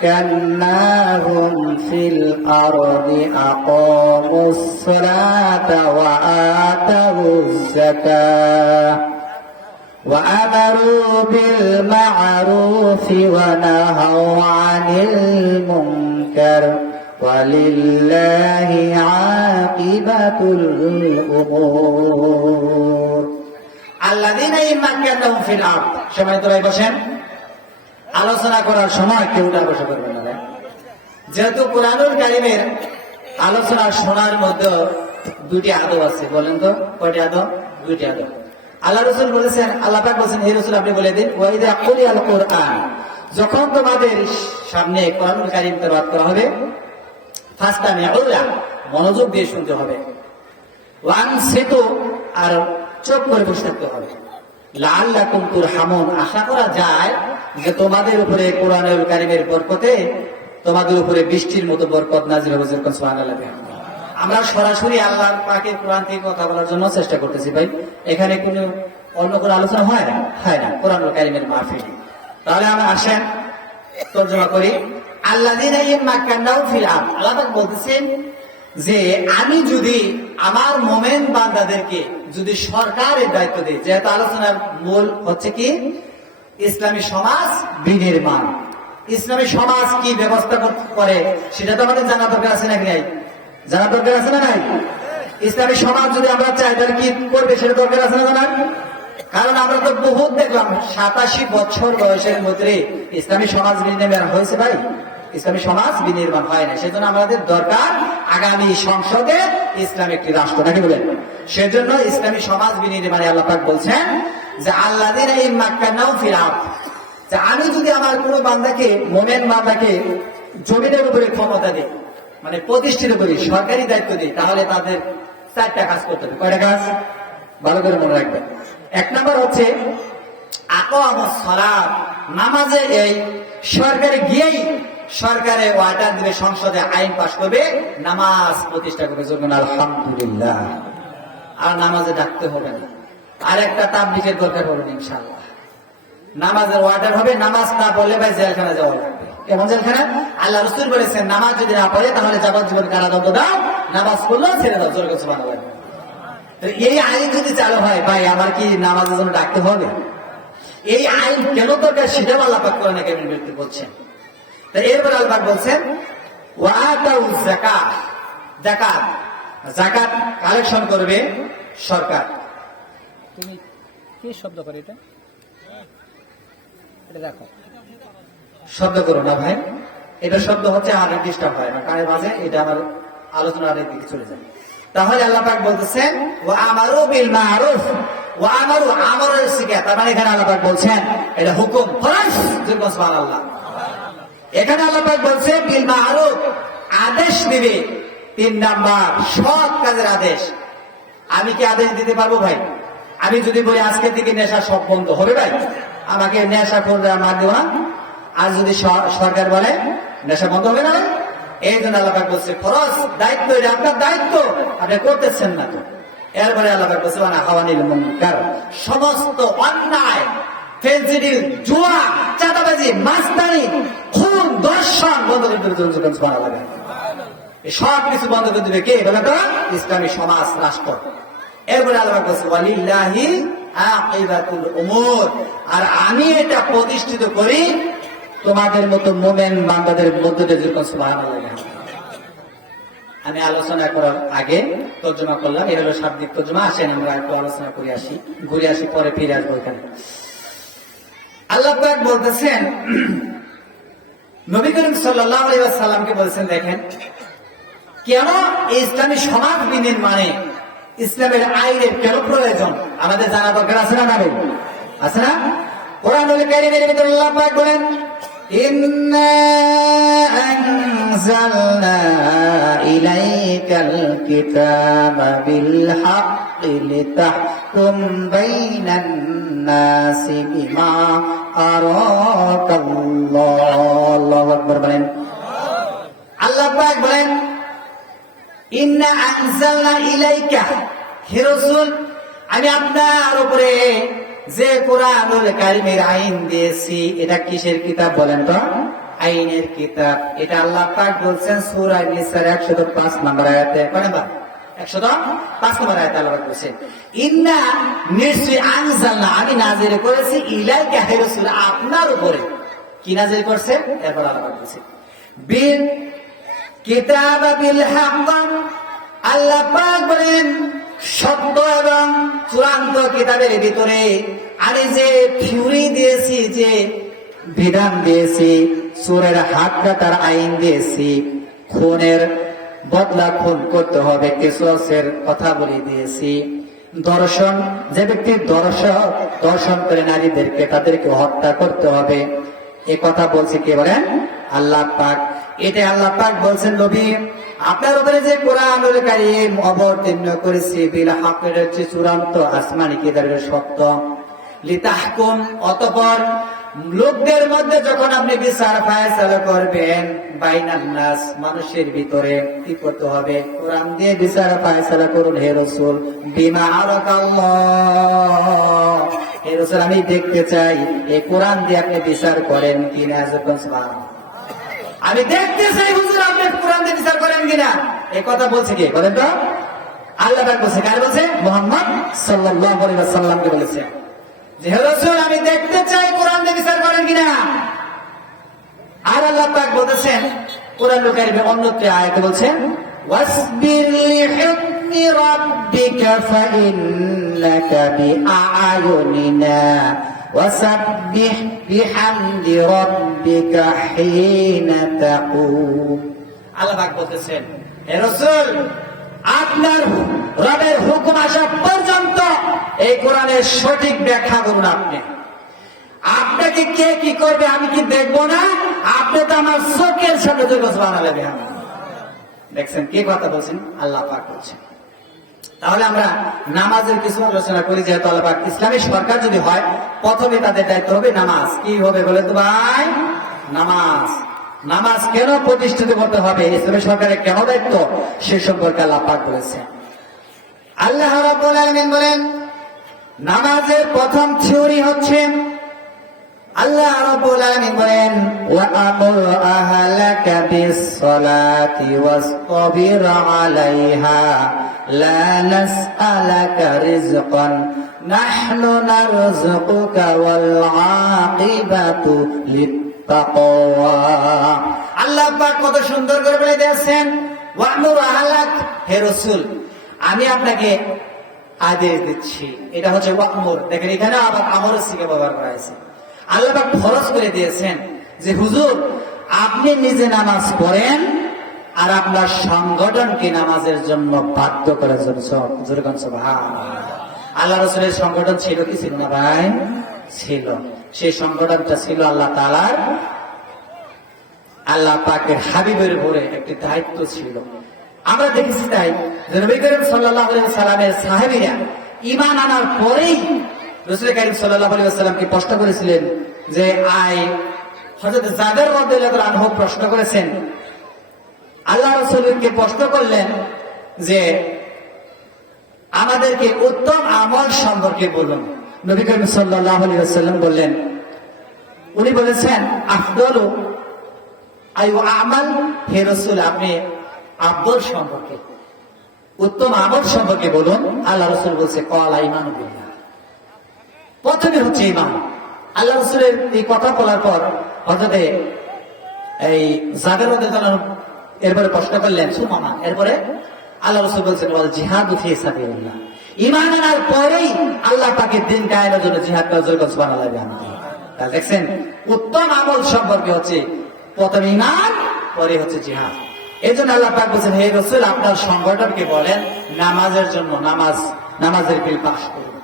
مكناهم في الأرض أقاموا الصلاة وآتوا الزكاة وأمروا بالمعروف ونهوا عن المنكر ওয়ালিল্লাহি আকিবাতুল উমুর। আল্লাযীনা ইম্মাক্কানাহুম ফিল আরদ। সময় তো ভাই বসেন, আলোচনা করার সময় কেউ উঠা বসা করবেন না। যেহেতু কুরআনুল কারীমের আলোচনা শোনার মধ্যে দুটি আদব আছে, বলেন তো কয়টি আদব? দুটি আদব। আল্লাহ রাসূল বলেছেন, আল্লাহ পাক বলেছেন, হে রাসূল আপনি বলে দিন, ওয়া ইযা কুরিআল কুরআন, যখন তোমাদের সামনে কুরআনুল কারীম তেলাওয়াত করা হবে, ফাসতামিউ লাহু, মনোযোগ দিয়ে শুনতে হবে, ওয়া আনসিতু, আর চুপ করে বসে থাকতে হবে, লাআল্লাকুম তুরহামুন, আশা করা যায় যে তোমাদের উপরে কুরআনুল কারীমের বরকতে তোমাদের উপরে বৃষ্টির মতো বরকত নাযিল হবে। সুবহানাল্লাহ। আমরা সরাসরি আল্লাহর পাকের কোরআন থেকে কথা বলার জন্য চেষ্টা করতেছি ভাই, এখানে কোনো অন্য কোনো আলোচনা হয় না, কোরআনুল কারীমের মাহফিল। তাহলে আমরা আসেন তরজমা করি। আল্লাযীনা ইম্মাক্কানাহুম ফিল আরদ, আল্লাহ পাক বলতেছেন যে আমি যদি আমার মুমিন বান্দাদেরকে যদি সরকারের দায়িত্ব দিই, যেহেতু আলোচনার মূল হচ্ছে কি ইসলামী সমাজ বিনির্মাণ, ইসলামী সমাজ কি ব্যবস্থা করে সেটা তো আমাদের জানা দরকার আছে নাকি নাই? জানা দরকার আছে না নাই? ইসলামী সমাজ যদি আমরা চাই তাহলে কি করবে সেটা দরকার আছে না জানার? কারণ আমরা তো বহুত দেখলাম 87 বছর বয়সের মধ্যে ইসলামী সমাজ বিনির্মাণ হয়েছে ভাই, ইসলামী সমাজ বিনির্মাণ হয় না। সেজন্য আমাদের দরকার আগামী সংসদে ইসলামী একটি রাষ্ট্র, নাকি বলেন? সেজন্য ইসলামী সমাজ বিনির্মাণে আল্লাহ পাক বলছেন যে আল্লাযীনা ইম্মাক্কানাহুম ফিল আরদ, যে আমি যদি আমার কোনো বান্দাকে, মুমিন বান্দাকে জমিনের উপরে ক্ষমতা দিই, মানে প্রতিষ্ঠিত করি, সরকারি দায়িত্ব দিই, তাহলে তাদের 4টা কাজ করতে হবে। কয়টা কাজ? ভালো করে মনে রাখবেন। 1 নাম্বার হচ্ছে আকামুস সালাত, নামাজে এই সরকারে গিয়েই সরকারে ওয়ার্ডার দিবে, সংসদে আইন পাশ করবে, নামাজ প্রতিষ্ঠা করবে। যখন আলহামদুলিল্লাহ, আর নামাজে ডাকতে হবে না, আর একটা তাবলীগের দরকার হবে না ইনশাআল্লাহ। নামাজের ওয়ার্ডার হবে, নামাজ না পড়লে ভাই জেলখানা যাওয়া লাগবে। কেমন জেলখানা? আল্লাহ রাসূল বলেছেন নামাজ যদি না পড়ে তাহলে যাবজ্জীবন কারাদণ্ড দাও, নামাজ পড়লেও ছেড়ে দাও। জোরে সুবহানাল্লাহ। তো এই আইন যদি চালু হয় ভাই, আমার কি নামাজের জন্য ডাকতে হবে? এই আইন কেন দরকার সেটাও আল্লাহ পাক কোরআনে কারীমে বলছেন। তো এরপর আল্লাহ পাক বলছেন ওয়া আতাউয যাকাত, যাকাত, যাকাত কালেকশন করবে সরকার। তুমি কি শব্দ করে এটা? এটা দেখো, শব্দ করো না ভাই, এটা শব্দ হচ্ছে আর ডিস্টার্ব হয় না কানে বাজে, এটা আমার আলোচনার আরেক দিকে চলে যায়। তাহলে আল্লাহ পাক বলতেছেন ওয়া আমারু বিল মারুফ, ওয়া আমারু, আমরের শিক্ষা, তার মানে এখানে আল্লাহ পাক বলছেন এটা হুকুম, ফরজ। সুবহানাল্লাহ। এখানে আল্লাহ পাক বলছে বিল মারুফ, আদেশ দিবে। 3 নাম্বার সৎ কাজের আদেশ। আমি কি আদেশ দিতে পারবো ভাই? আমি যদি বলি আজকে থেকে নেশা সব বন্ধ হবে ভাই, আমাকে নেশা করলে মার দেওয়া, আর যদি সরকার বলে নেশা বন্ধ হবে না, এই জন্য আল্লাহ পাক বলছে ফরজ, দায়িত্ব, এটা আপনার দায়িত্ব, আপনি করতেছেন না তো। এরপরে আল্লাহ পাক বলছে ওয়া হাওয়ানিল মুনকার, সমস্ত অন্যায়, ফেন্সিডিল, জুয়া, চাঁদাবাজি, মাস্তানি, খুন, দর্শন বন্ধ করে দিবে। সুবহানাল্লাহ। এই সব কিছু বন্ধ করে দিবে কে? বলে তো ইসলামী সমাজ, রাষ্ট্র। এরপরে আল্লাহ পাক বলছে ওয়ালিল্লাহি আকিবাতুল উমুর, আর আমি এটা প্রতিষ্ঠিত করি তোমাদের মতো মুমিন বান্দাদের মধ্যে দিয়ে। সুবহানাল্লাহ। আমি আলোচনা করার আগে তর্জমা করলাম, এটা হলো শাব্দিক তর্জমা। আসেন আমরা একটু আলোচনা করে আসি, ঘুরে আসি, পরে ফিরে আসবো এখানে। আল্লাহ পাক বলতেছেন নবী করিম সাল্লাল্লাহু আলাইহি ওয়াসাল্লামকে বলছেন, দেখেন কেন ইসলামী সমাজ বিনির্মাণে ইসলামের আইনের কেন প্রয়োজন আমাদের জানা দরকার আছে না? ভাই আছে না? কোরআনুল কারীমের ভিতরে আল্লাহ পাক বলেন ইন্না আনজালনা ইলাইকাল কিতাবা বিল হাক্কি লিতাহকুম বাইনান নাসি বিমা আরাকাল্লাহ। আল্লাহু আকবার বলেন। আল্লাহ পাক বলেন ইন্না আনজালনা ইলাইকা, হে রাসূল আমি আপনার উপরে যে কোরআনুল কারীমের আইন দিয়েছি, এটা কিসের কিতাব বলেন তো? আইনের কিতাব। এটা আল্লাহ পাক বলছেন সূরা নিসার 105 নম্বর আয়াতে। কয় নাম্বার? 105 নম্বর আয়াতে আল্লাহ পাক বলেছেন ইন্না, নিশ্চয়ই, আনজালনা, আমি নাযিল করেছি, ইলাইকা, হে রাসূল আপনার উপরে। কি নাযিল করছে? এরপর আল্লাহ পাক বলেছেন বিল কিতাবা বিল হক, আল্লাহ পাক বলেন সত্য এবং চূড়ান্ত কিতাবের ভিতরে আমি যে থিওরি দিয়েছি, যে বিধান দিয়েছি, চোরের হাত কাটার আইন দিয়েছি, খুনের বদলা খুন করতে হবে, কেসের কথা বলে দিয়েছি, দর্শন, যে ব্যক্তি দর্শন করে নারীদেরকে তাদেরকে হত্যা করতে হবে, এ কথা বলছে কে বলেন? আল্লাহ পাক। এটা আল্লাহ পাক বলছেন নবী আপনার উপরে যে কোরআনুল কারীম অবতীর্ণ করেছি বিল হকের হচ্ছে চূড়ান্ত আসমানি কিতাবের সত্য, লিতাহকুম, অতঃপর লোকদের মধ্যে যখন আপনি বিচার ফায়সালা করবেন, বাইনান নাস, মানুষের ভিতরে কি করতে হবে? কোরআন দিয়ে বিচার ফায়সালা করুন হে রাসূল, বিমা আরাকাল্লাহ, হে রাসূল আমি দেখতে চাই এই কোরআন দিয়ে আপনি বিচার করেন কিনা। সুবহানাল্লাহ, আমি দেখতে চাই হুজুর আপনি কোরআন দিয়ে বিচার করেন কিনা। এই কথা বলছে কে বলেন তো? আল্লাহ পাক বলছে। কার বলছে? মুহাম্মদ সাল্লাল্লাহু আলাইহি ওয়াসাল্লামকে বলেছে যে হে রাসূল আমি দেখতে চাই কোরআন দিয়ে বিচার করেন কিনা। আর আল্লাহ পাক বলেছেন কোরআনুল কারীমে অন্যত্র আয়াতে বলছেন ওয়াসবির লিহুকমি রাব্বিকা ফাইন্নাকা বিআয়ুনিনা ওয়াসাব্বিহ বিহামদি রাব্বিকা হিনা তাকুম। আল্লাহ পাক বলতেছেন হে রাসূল আপনার রবের হুকুম আসা পর্যন্ত এই কোরআনের সঠিক ব্যাখ্যা করুন। আপনাকে কে কি করবে আমি কি দেখবো না? আপনি তো আমার চোখের সামনে বানালেন। দেখছেন কে কথা বলছেন? আল্লাহ পাক বলছেন। তাহলে আমরা নামাজের কিছু আলোচনা করি। যেহেতু আল্লাহ পাক ইসলামী সরকার যদি হয়, প্রথমে তাদের দায়িত্ব হবে নামাজ। কি হবে বলে তো ভাই? নামাজ। নামাজ কেন প্রতিষ্ঠিত করতে হবে, ইসলামী সরকারের কেন দায়িত্ব, সে সম্পর্কে আল্লাহ পাক বলেছেন। আল্লাহ রাব্বুল আলামিন বলেন নামাজের প্রথম থিওরি হচ্ছে, আল্লাহ রাব্বুল আলামিন বলেন ওয়া আমুর আহলাকা বিস-সালাতি ওয়াসতাবির আলাইহা লা নাসআলাকা রিজকান নাহনু নারযুকুকা ওয়াল আকিবাতু লিত-তাকওয়া। আল্লাহ পাক কত সুন্দর করে বলে দিয়েছেন ওয়া আমুর আহলাক, হে রাসূল আমি আপনাকে আদেশ দিচ্ছি। এটা হচ্ছে ওয়ামুর। দেখেন এখানে আবার আমরের সিগা ব্যবহার করা হয়েছে। আল্লাহ পাক ফরজ করে দিয়েছেন যে হুজুর আপনি নিজে নামাজ পড়েন আর আপনার সংগঠনকে নামাজের জন্য বাধ্য করে আল্লাহ রাসূলের সংগঠন ছিল কি ছিল না ভাই? ছিল। সেই সংগঠনটা ছিল আল্লাহ তাআলার, আল্লাহ পাকের হাবিবের উপরে একটি দায়িত্ব ছিল। আমরা দেখেছি তাই যে নবী করিম সাল্লাল্লাহু আলাইহি ওয়াসাল্লামের সাহাবীরা ঈমান আনার পরেই রাসূল করিম সাল্লাল্লাহু আলাইহি ওয়াসাল্লামকে প্রশ্ন করেছিলেন যে হযরত জাবের রাদিয়াল্লাহু আনহু প্রশ্ন করেছেন, আল্লাহ রাসূলকে প্রশ্ন করলেন যে আমাদেরকে উত্তম আমল সম্পর্কে বলুন। নবী করিম সাল্লাল্লাহু আলাইহি ওয়াসাল্লাম বললেন, উনি বলেছেন আফদালু আইয়ু আমাল, হে রাসূল আপনি আব্দুল সম্পর্কে, উত্তম আমল সম্পর্কে বলুন। আল্লাহ রাসূল বলছে ক্বালা ঈমানু বিল্লাহ, প্রথমে হচ্ছে ঈমান। আল্লাহ রাসূলের এই কথা বলার পর হযরত এই জাবের রাদিয়াল্লাহু আনহু এরপরে প্রশ্ন করলেন সুমামা, এরপরে আল্লাহ রাসূল বলছেন ওয়াল জিহাদু ফি সাবিলিল্লাহ, ঈমান আনার পরেই আল্লাহ পাকের দ্বীন কায়েমের জন্য জিহাদ করা জরুরি। সুবহানাল্লাহ। তাহলে দেখছেন উত্তম আমল সম্পর্কে হচ্ছে প্রথম ঈমান, পরে হচ্ছে জিহাদ। এই জন্য আল্লাহ পাক বলছেন হে রাসূল আপনার সংগঠনকে বলেন নামাজের জন্য নামাজের বিল পাস করুন।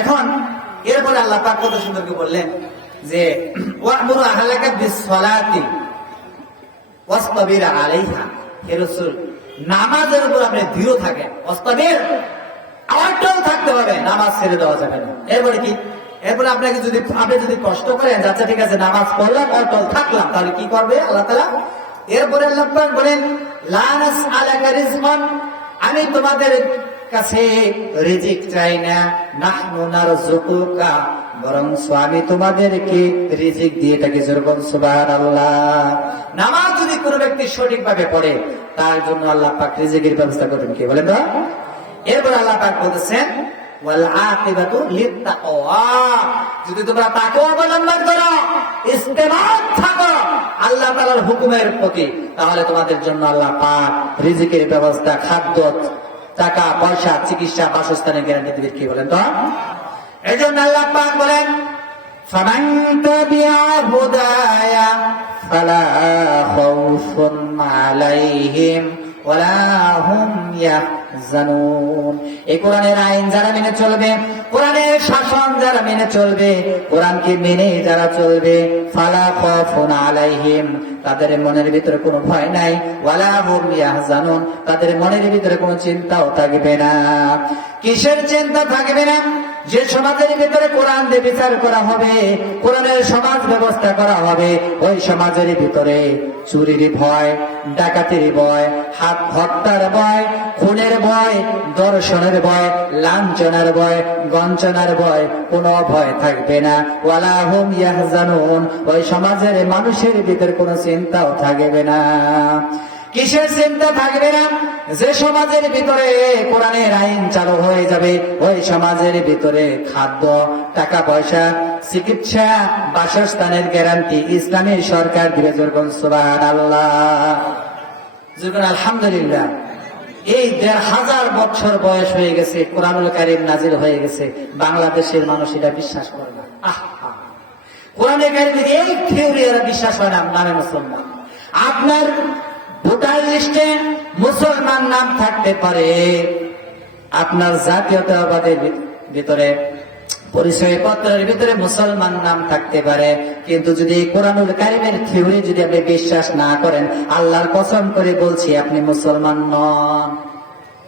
এখন এরপরে আল্লাহ পাক কত সুন্দর করে বললেন যে ওয়া'মুরু আহলাকা বিস-সালাতি ওয়াসতাবির আলাইহা, হে রাসূল নামাজের উপর আপনি দৃঢ় থাকেন। ওয়াসতাবির অটল থাকতে হবে, নামাজ ছেড়ে দেওয়া যাবে না। এরপরে কি? এরপরে আপনি যদি কষ্ট করেন আচ্ছা ঠিক আছে নামাজ পড়লাম অটল থাকলাম, তাহলে কি করবে আল্লাহ তাআলা? এরপরে আল্লাহ পাক বলেন লা নাসআলাকা রিজকান, আমি তোমাদের কাছে রিজিক চাই না, নাহনু নারযুকুকা, বরং আমি তোমাদেরকে রিজিক দিয়ে থাকি। সুবহানাল্লাহ। নামাজ যদি কোনো ব্যক্তি সঠিকভাবে পড়ে তার জন্য আল্লাহ পাক রিজিকের ব্যবস্থা করেন। কি বলেন না? এরপর আল্লাহ পাক বলতেছেন ওয়াল আকিবাতু লিত্তাকওয়া। যদি তোমরা তাকওয়া অবলম্বন করো, ইস্তেমাত থাকো আল্লাহ তাআলার হুকুমের প্রতি, তাহলে তোমাদের জন্য আল্লাহ পাক রিজিকের ব্যবস্থা, খাদ্য, টাকা পয়সা, চিকিৎসা, বাসস্থানের গ্যারান্টি দিবেন। কি বলেন তো? এজন্য আল্লাহ পাক বলেন, ফামান তাবিআ হুদায়া ফালা খাউফুন আলাইহিম ওয়ালা হুম ইয়াহজানুন। এই কোরআনের আইন যারা মেনে চলবে, কোরআনের শাসন যারা মেনে চলবে, কোরআনকে মেনে যারা চলবে, ফালা খাউফুন আলাইহিম, তাদের মনের ভিতরে কোনো ভয় নাই, ওয়ালা হুম ইয়াহজানুন, তাদের মনের ভিতরে কোনো চিন্তাও থাকবে না। কিসের চিন্তা থাকবে না? যে সমাজের ভিতরে কোরআন দিয়ে বিচার করা হবে, কোরআনের সমাজ ব্যবস্থা করা হবে, ওই সমাজের ভিতরে চুরির ভয়, ডাকাতির ভয়, হাত হত্যার ভয়, খুনের ভয়, দর্শনের ভয়, লাঞ্ছনার ভয়, গঞ্চনার ভয়, কোনো ভয় থাকবে না। ওয়ালা হুম ইয়াহজানুন, ওই সমাজের মানুষের ভিতরে কোনো চিন্তাও থাকবে না। কিসের চিন্তা থাকবে না? যে সমাজের ভিতরে কোরআনের আইন চালু হয়ে যাবে, ওই সমাজের ভিতরে খাদ্য, টাকা পয়সা, চিকিৎসা, বাসস্থানের গ্যারান্টি ইসলামী সরকার দিবে। যখন সুবহানাল্লাহ, যখন আলহামদুলিল্লাহ। এই ১৫০০ বছর বয়স হয়ে গেছে, কোরআনুল কারীম নাজিল হয়ে গেছে, বাংলাদেশের মানুষ এটা বিশ্বাস করে না। কোরআনুল কারীমের এই থিওরি এরা বিশ্বাস হয় না, নামে মুসলমান। আপনার ভোটার লিস্টে মুসলমান নাম থাকতে পারে, আপনার জাতীয়তাবাদের ভিতরে, পরিচয় পত্রের ভিতরে মুসলমান নাম থাকতে পারে, কিন্তু যদি কোরআনুল কারীমের থিওরি যদি আপনি বিশ্বাস না করেন, আল্লাহর কসম করে বলছি আপনি মুসলমান নন।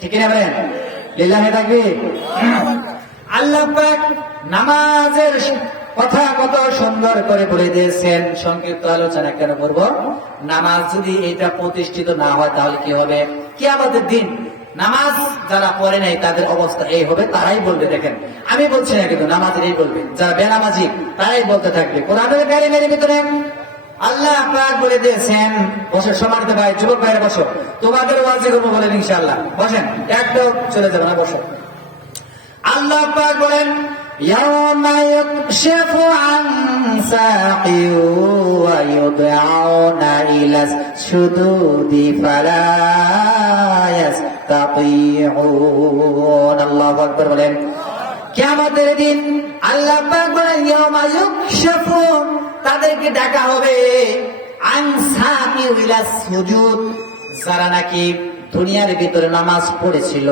ঠিক না বলেন? লিল্লাহি তাকবীর। আল্লাহ পাক নামাজের কথা কত সুন্দর করে বলে দিয়েছেন। সংক্ষিপ্ত আলোচনা কেন করব? নামাজ যদি এটা প্রতিষ্ঠিত না হয় তাহলে কি হবে? কিয়ামতের দিন নামাজ যারা পড়ে নাই তাদের অবস্থা এই হবে, তারাই বলবে। দেখেন, আমি বলছি না, কিন্তু নামাজের এই বলবে, যারা বেনামাজি তারাই বলতে থাকবে। কোরআনুল কারীমের ভিতরে আল্লাহ পাক বলে দিয়েছেন, বসে সম্মানিত ভাই, যুবক ভাইরা বসো, তোমাদের ওয়াজ করবো বলেন ইনশাআল্লাহ। বসেন, একটাও চলে যাবে না, বসো। আল্লাহ পাক বলেন, ইয়াওমা ইউকশাফু আন সাকি ওয়া ইউদআউনা ইলা সুদুদি ফালা ইয়াস্তাতিউন। আল্লাহু আকবার বলেন। কিয়ামতের দিন আল্লাহ পাক বলেন, ইয়াওমা ইউকশাফু, তাদেরকে ডাকা হবে, আন সাকি ইলা সুজুদ, যারা নাকি দুনিয়ার ভিতরে নামাজ পড়েছিল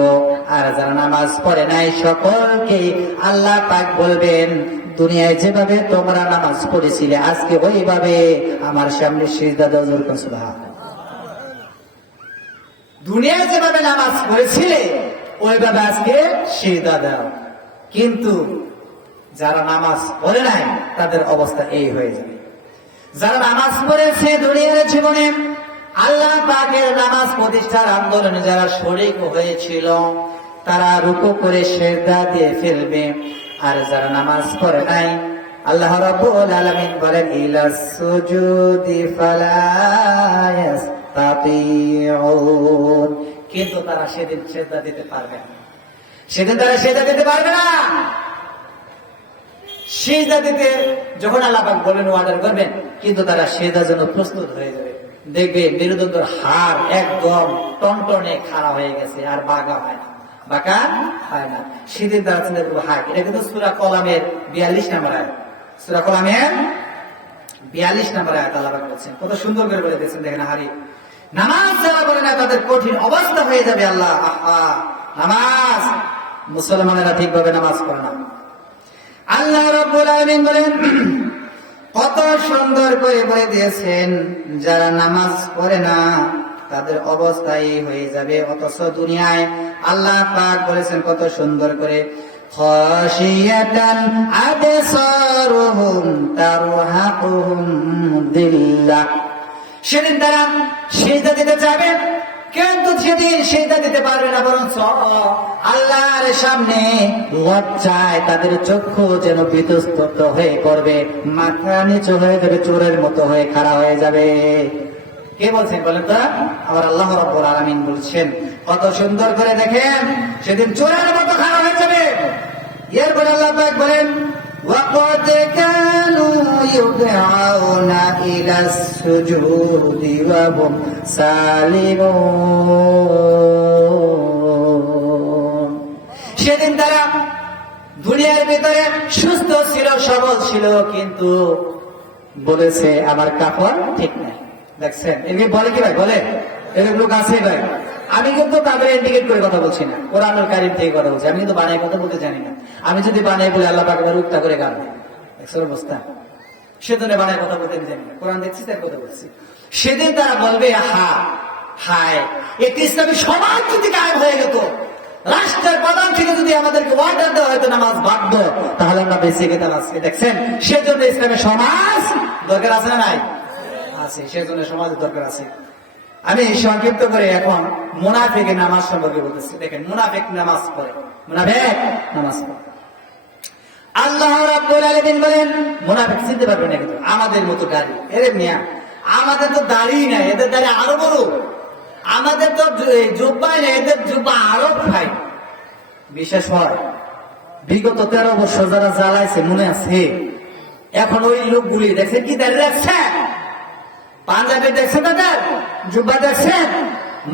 আর যারা নামাজ পড়ে নাই, সকলকে আল্লাহ পাক বলবেন, দুনিয়ায় যেভাবে তোমরা নামাজ পড়েছিলে আজকে ওইভাবে আমার সামনে সিজদা দাও। সুবহানাল্লাহ। দুনিয়ায় যেভাবে নামাজ পড়েছিলে ওইভাবে আজকে সিজদা দাও। কিন্তু যারা নামাজ পড়ে নাই তাদের অবস্থা এই হয়ে যাবে। যারা নামাজ পড়েছে দুনিয়ার জীবনে, আল্লাহ পাকের নামাজ প্রতিষ্ঠার আন্দোলনে যারা শরীক হয়েছিল, তারা রুকু করে সিজদা দিয়ে ফেলবে। আর যারা নামাজ পড়ে নাই, আল্লাহ রাব্বুল আলামিন বলেন, ইলাস সুজুদি ফালা ইয়াস্তাতিউন, কিন্তু তারা সেদিন সিজদা দিতে পারবে না। সেদিন তারা সিজদা দিতে পারবে না। সিজদা দিতে যখন আল্লাহ পাক বলেন, অর্ডার করবেন, কিন্তু তারা সিজদার জন্য প্রস্তুত হয়ে যাবে। দেখবে মেরুদণ্ডের হাড় একদম টনটনে খাড়া হয়ে গেছে, আর বাঁকা হয় না, বাঁকা হয় না। সেদিন তারা চিন্তা করবে, হায়, এটা কিন্তু সূরা কলামের 42 নম্বর আয়াত। সূরা কলামের 42 নম্বর আয়াত আল্লাহ পাক বলেছেন, কত সুন্দর করে বলে দিয়েছেন। দেখেন, হারি নামাজ যারা পড়ে না তাদের কঠিন অবস্থা হয়ে যাবে। আল্লাহ, নামাজ, মুসলমানেরা ঠিকভাবে নামাজ পড়ে না। আল্লাহ রাব্বুল আলামিন বলেন, কত সুন্দর করে বলে দিয়েছেন, যারা নামাজ পড়ে না তাদের অবস্থা এই হয়ে যাবে। অথচ দুনিয়ায় আল্লাহ পাক বলেছেন কত সুন্দর করে, খাশিয়াতান আবসারুহুম তারহাকুহুম যিল্লাহ। সেদিন তারা সিজদা দিতে যাবে, কিন্তু সেদিন সিজদা দিতে পারবে না, বরং আল্লাহর সামনে লজ্জায় তাদের চক্ষু যেন বিতস্তত হয়ে পড়বে, মাথা নিচু হয়ে যাবে, চোরের মতো হয়ে খাড়া হয়ে যাবে। কে বলছেন বলেন তো? আবার আল্লাহ রাব্বুল আলামিন বলছেন, কত সুন্দর করে দেখেন, সেদিন চোরের মতো খাড়া হয়ে যাবে। এরপরে আল্লাহ পাক বলেন وَقَدْ كَانُوا يُدْعَوْنَ إِلَى السُّجُودِ وَهُمْ سَالِمُونَ সেদিন তারা দুনিয়ার ভিতরে সুস্থ ছিল, সবল ছিল, কিন্তু বলেছে আমার কাপড় ঠিক নাই। দেখছেন এগুলি বলে কি ভাই? বলে এরকম লোক আছে ভাই। আমি কিন্তু তাদের ইন্ডিকেট করে কথা বলছি না, কোরআনুল কারীম থেকে কথা বলছি। আমি কিন্তু বানাই কথা বলতে জানি না। আমি যদি বানাই বলে আল্লাহ পাক উক্তা করে গান দেখছেন অবস্থা, সেদিনে বানায় কথা বলতে জানি না, কোরআন দেখছি তার কথা বলছি। সেদিন তারা বলবে হা হায়, একটি ইসলামী সমাজ যদি কায়েম হয়ে যেত, রাষ্ট্রের প্রধান থেকে যদি আমাদেরকে অর্ডার দেওয়া হয়তো নামাজ বাধ্য, তাহলে আমরা বেঁচে গেতাম আজকে। দেখছেন সেজন্য ইসলামের সমাজ দরকার আছে না নাই? আছে, সেজন্য সমাজের দরকার আছে। আমি সংক্ষিপ্ত করে এখন মুনাফিকের নামাজ সম্পর্কে বলতেছি। দেখেন মুনাফিক নামাজ পড়ে, মুনাফিক নামাজ পড়ে। আল্লাহ রাব্বুল আলামিন বলেন মুনাফিক চিনতে পারবে না, কিন্তু আমাদের মতো দাড়ি। এরে মিয়া, আমাদের তো দাড়ি নাই, এদের দাড়ি আরো বড়। আমাদের তো জুব্বা নেই, এদের জুব্বা আরো ভাই। বিশেষ হয় বিগত 13 বছর যারা জ্বালাইছে মনে আছে, এখন ওই লোকগুলি দেখছেন কি দাঁড়িয়ে রাখছে, পাঞ্জাবি দেখছেন, তাদের জুব্বা দেখছেন,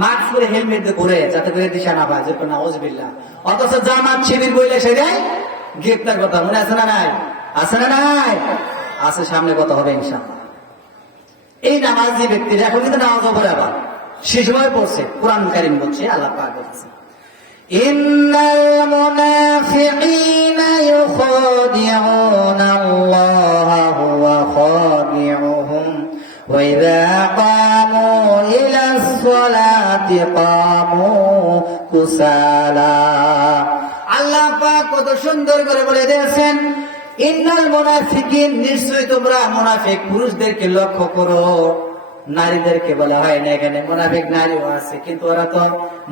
মাস্ক করে হেলমেট দিয়ে ঘুরে যাতে করে দিশা না পায়, যেরকম নাউজুবিল্লাহ। অথচ জামাত শিবির বইলে সেটাই গ্রেপ্তার কথা। মনে আছে না নাই? আছে না নাই? আছে, সামনে কথা হবে ইনশাআল্লাহ। এই নামাজি ব্যক্তিরা এখন কিন্তু নামাজ পড়ে, আবার সে সময় পড়ছে। কোরআন কারীম বলছে, আল্লাহ পাক বলছে ইন্নাল মুনাফিকিনা ইউখাদিউনা আল্লাহা হুয়া খাদিউহুম ওয়া ইযা কামু ইলাস সালাতি কামু কুসালা। আল্লাহ পাক কত সুন্দর করে বলে দিয়েছেন, ইন্নাল মুনাফিকিন, নিশ্চয়ই তোমরা মুনাফিক পুরুষদেরকে লক্ষ্য করো। নারীদেরকে বলা হয় না, এখানে মুনাফিক নারীও আছে, কিন্তু ওরা তো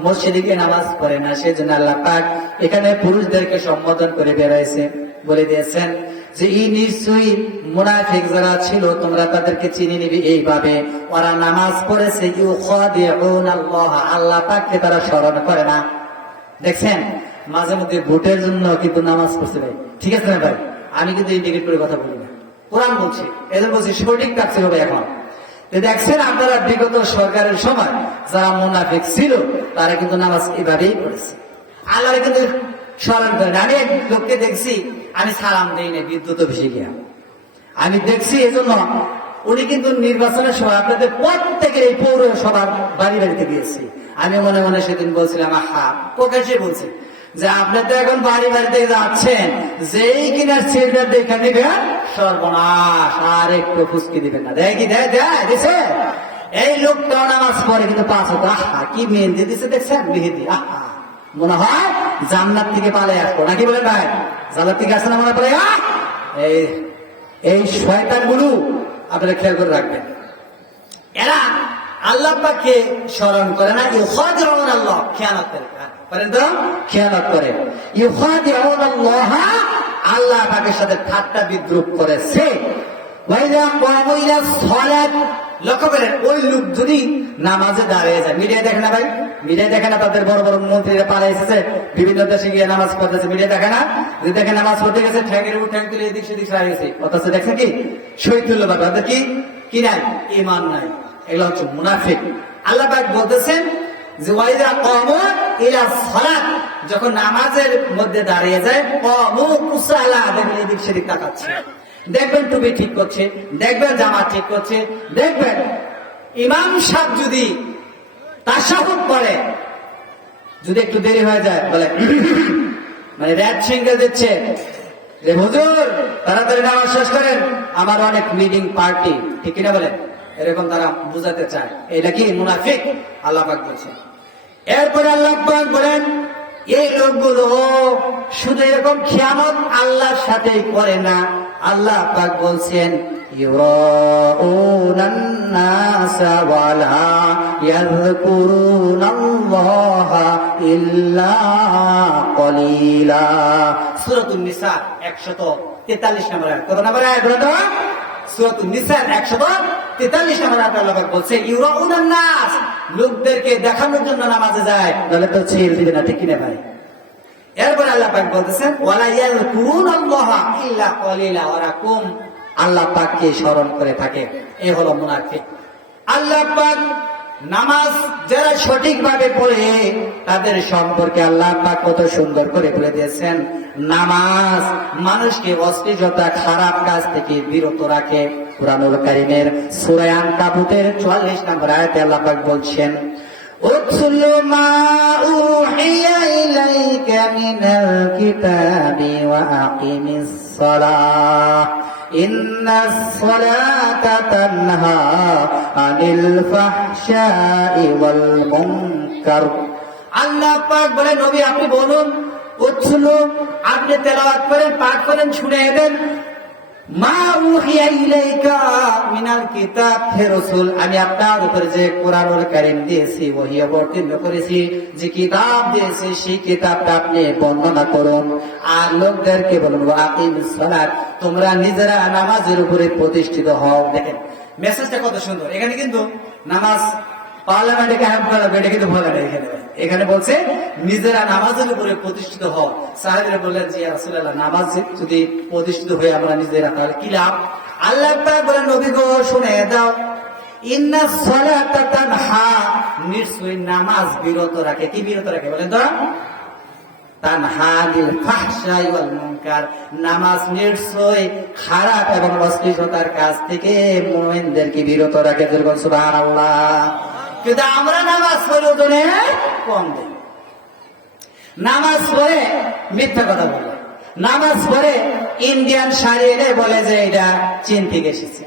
মসজিদে গিয়ে নামাজ পড়ে না। সেজন্য আল্লাহ পাক এখানে পুরুষদেরকে সম্বোধন করে বেড়াইছে, বলে দিয়েছেন যে এই নিশ্চয়ই মুনাফিক যারা ছিল তোমরা তাদেরকে চিনে নিবি এইভাবে, ওরা নামাজ পড়েছে ইউখাদিউনা আল্লাহ, আল্লাহ পাককে তারা স্মরণ করে না। দেখছেন মাঝে মধ্যে ভোটের জন্য কিন্তু নামাজ পড়ছে ভাই, ঠিক আছে না ভাই? আমি কিন্তু ইন্ডিকেট করে কথা বলি না, কোরআন বলছি, এদের বলছি সঠিক থাকছে হবে। এখন দেখছেন আপনারা বিগত সরকারের সময় যারা মুনাফিক ছিল তারা কিন্তু নামাজ এভাবেই পড়েছে, আল্লাহ কিন্তু স্মরণ করেন। আমি এক লোককে দেখছি, আমি সালাম দেই না বিদ্যুৎ অফিসে গিয়া, আমি দেখছি। এজন্য উনি কিন্তু নির্বাচনের সময় আপনাদের প্রত্যেকের এই পৌরসভার বাড়ি বাড়িতে গিয়েছি। আমি মনে মনে সেদিন বলছিলাম, আহা, প্রকাশ্যে বলছি যে আপনি তো এখন বাড়ি বাড়িতে যাচ্ছেন, যেই কিনার সিলটা দেখে নিবেন সর্বনাশ, আর একটু ফুসকি দিবেন না। দেয় কি দিছে? এই লোকটাও নামাজ পড়ে কিন্তু 5 ওয়াক্ত। আহা, কি মেহেন্দি দিছে দেখছেন, মেহেন্দি। আহা, মনে হয় জান্নাত থেকে পালে আসবো, নাকি বলেন ভাই? জান্নাত থেকে আসছে না মনে পড়ে? এই শয়তান গুলো আপনারা খেয়াল করে রাখবেন, এরা আল্লাহ পাককে স্মরণ করে না, ইউখাদিউনা আল্লাহ, খেয়ানত করে। করেন তো, খেয়ানত করে। ইউখাদিউনা আল্লাহ, আল্লাহ পাকের সাথে ঠাট্টা বিদ্রুপ করেছে। ওয়াইযা কামু ইলাস সালাত, লক্ষ্য করেন ওই লোক যদি নামাজে দাঁড়িয়ে যায়, মিডিয়া দেখে না ভাই? মিডিয়া দেখে না তাদের বড় বড় মন্ত্রীরা পালিয়ে এসেছে, বিভিন্ন দেশে গিয়ে নামাজ পড়তেছে, মিডিয়া দেখে না? যে দেখে নামাজ পড়তে গেছে, ঠ্যাঙ্গের উপর ঠ্যাঙ্গ তুলে এদিক সেদিক সরাই গেছে, অথচ দেখছে কি শহীদুল্লাহ ভাবে, ওদের কি নাই? ঈমান নাই। এগুলো হচ্ছে মুনাফিক। আল্লাহ পাক বলতেছেন যে ওয়াইযা কামু ইলাস সালাত, যখন নামাজের মধ্যে দাঁড়িয়ে যায়, কামু কুসালা, দেখবেন এদিক সেদিক তাকাচ্ছে, দেখবেন টুপি ঠিক করছে, দেখবেন জামা ঠিক করছে, দেখবেন ইমাম সাহেব যদি তাশাহুদ পড়ে, যদি একটু দেরি হয়ে যায় বলে মানে র‍্যাপ সিঙ্গেল দিচ্ছে যে হুজুর তাড়াতাড়ি নামাজ শেষ করেন, আমার অনেক মিটিং পার্টি, ঠিক কিনা বলে? এরকম তারা বুঝাতে চায়। এটা কি মুনাফিক? আল্লাহ পাক বলছেন। এরপরে আল্লাহ পাক বলেন এই লোকগুলো শুধু এরকম খিয়ানত আল্লাহর সাথেই করে না, আল্লাহ পাক বলছেন ইউরাউনান নাসা ওয়ালা ইয়াযকুরুনাল্লাহা ইল্লা কলিলা। সূরাতুন নিসা 143 নম্বর আয়াত। কত নম্বর আয়াত বলো তো? সূরাতুন নিসা 143 নম্বর আয়াতে আল্লাহ পাক বলছে ইউরাউনান নাস, লোকদেরকে দেখানোর জন্য নামাজে যায়, তাহলে তো ছেড়ে দিবে না, ঠিক কিনা ভাই? এরপর আল্লাহ পাক বলতেছেন ওয়ালা ইয়াযকুরুনাল্লাহা ইল্লা কলিলা, ওরা কম আল্লাহ পাককে স্মরণ করে থাকে। এই হলো মুনাফিক। আল্লাহ পাক নামাজ যারা সঠিকভাবে পড়ে তাদের সম্পর্কে আল্লাহ পাক কত সুন্দর করে বলে দিয়েছেন, নামাজ মানুষকে অশ্লীলতা খারাপ কাজ থেকে বিরত রাখে। কুরআনুল কারীমের সূরা আনকাবুতের 44 নম্বর আয়াতে আল্লাহ পাক বলছেন উতলু মা উহিয়া ইলাইকা মিনাল কিতাবি ওয়া আকিমিস সালাহ ইন্নাস সালাতা তানহা আনিল ফাহশাই ওয়াল মুনকার। আল্লাহ পাক বলে নবী আপনি বলুন, উতলু আপনি তেলাওয়াত করেন, পাঠ করেন, শুনিয়ে দেন, মা উহিয়া ইলাইকা মিনাল কিতাব, হে রাসূল আমি আপনার উপর যে কোরআনুল কারীম দিয়েছি, ওহী অবতীর্ণ করেছি, যে কিতাব দিয়েছি সেই কিতাবটা আপনি বর্ণনা করুন। আর লোকদেরকে বলুন আকিমিস সালাত, তোমরা নিজেরা নামাজের উপরে প্রতিষ্ঠিত হও। দেখেন মেসেজটা কত সুন্দর। এখানে কিন্তু নামাজ পার্লামেন্টে ক্যাম্প করা এটা কিন্তু বলে না, এখানে বলছে নিজেরা নামাজের উপরে প্রতিষ্ঠিত হও। সাহাবীরা বললেন যে ইয়া রাসূলুল্লাহ নামাজ যদি প্রতিষ্ঠিত হয়ে আমরা নিজেরা তাহলে কি লাভ? আল্লাহ পাক বলেন নবী গো শুনে দাও, ইন্নাস সালাতা তানহা, নিশ্চয়ই নামাজ বিরত রাখে। কি বিরত রাখে বলেন তো? তানহা আনিল ফাহশাই ওয়াল মুনকার, নামাজ নিশ্চয়ই খারাপ এবং অশ্লীলতার কাজ থেকে মুমিনদেরকে বিরত রাখে। সুবহানাল্লাহ। কিন্তু আমরা নামাজ পড়ে ওজনে কম দিই, নামাজ পড়ে মিথ্যা কথা বলে, নামাজ পড়ে ইন্ডিয়ান শাড়ি এনে বলে যে এটা চীন থেকে এসেছে,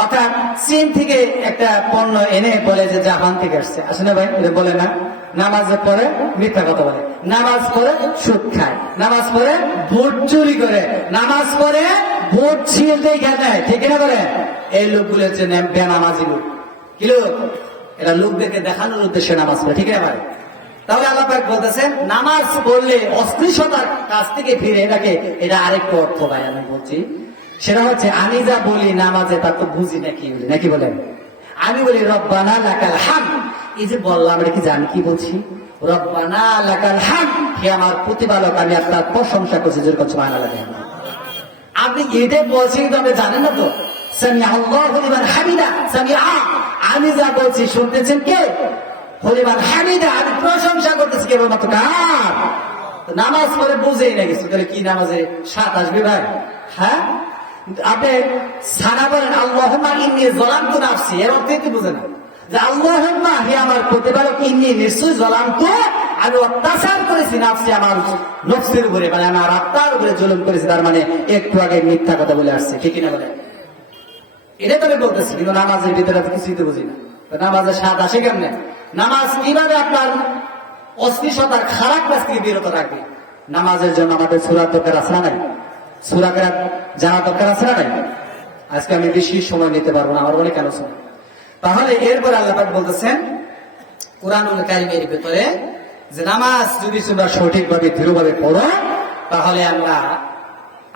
অর্থাৎ চীন থেকে একটা পণ্য এনে বলে যে জাপান থেকে আসছে। আসলে ভাই বলে না, নামাজ পড়ে মিথ্যা কথা বলে, নামাজ পড়ে সুদ খায়, নামাজ পড়ে ভোট চুরি করে, নামাজ পড়ে ভোট ছিলতে দেয়, ঠিক না বলে? এই লোকগুলো হচ্ছে বেনামাজি লোক। কি লোক? এরা লোকদেরকে দেখানোর উদ্দেশ্যে নামাজ পড়ে, ঠিক না ভাই? তাহলে আল্লাহ পাক বলতেছেন নামাজ পড়লে অশ্লীলতার কাছ থেকে ফিরে এটাকে, এটা আরেকটা অর্থ ভাই আমি বলছি, সেটা হচ্ছে আমি যা বলি নামাজে তা তো বুঝি নাকি বলেন? আমি বলি রব্বানা লাকাল হামদ, এই যে বললাম এটা কি জানি কি বলছি? রব্বানা লাকাল হামদ, হে আমার প্রতিপালক আমি আপনার প্রশংসা করছি। যেরকম সুবহানাল্লাহ, আপনি এটা বলছেন কিন্তু আপনি জানেন না তো। সামিআ আল্লাহু লিমান হামিদা, সামিআ আমি যা বলছি শুনতেছেন কে? লিমান হামিদা, আমি প্রশংসা করতেছি কেবলমাত্র কার? নামাজ পড়ে বুঝেই না কিছু, তাহলে কি নামাজে সাত আসবে ভাই? হ্যাঁ, আপনি সানা বলেন আল্লাহুম্মা ইন্নী যালামতু নাফসি, এর অর্থ কি বুঝেন? যে আল্লাহুম্মা হে আমার প্রতিপালক, ইন্নী নিশ্চয় যালামতু, আমি অত্যাচার করেছি নাফসি আমার নফসের উপরে, মানে আমার আত্মার উপরে জুলুম করেছি। তার মানে একটু আগে মিথ্যা কথা বলে আসছে, ঠিক না বলে? এটা তো আমি বলতেছি, কিন্তু নামাজের ভিতরে কিছুই তো বুঝি না। নামাজের স্বাদ আসে কেমনে? নামাজ কিভাবে আপনার অশ্লীলতার খারাপ কাজ থেকে বিরত রাখবে? নামাজের জন্য আমাদের সূরার দরকার আছে না নাই? সূরা কেরাত জানা দরকার আছে না নাই? আজকে আমি বেশি সময় নিতে পারবো না, আমার বলে কেন শোনো। তাহলে এরপর আল্লাহ পাক বলতেছেন কুরআনুল কারীমের ভিতরে যে নামাজ যদি তোমরা সঠিকভাবে দৃঢ়ভাবে পড়ো তাহলে আমরা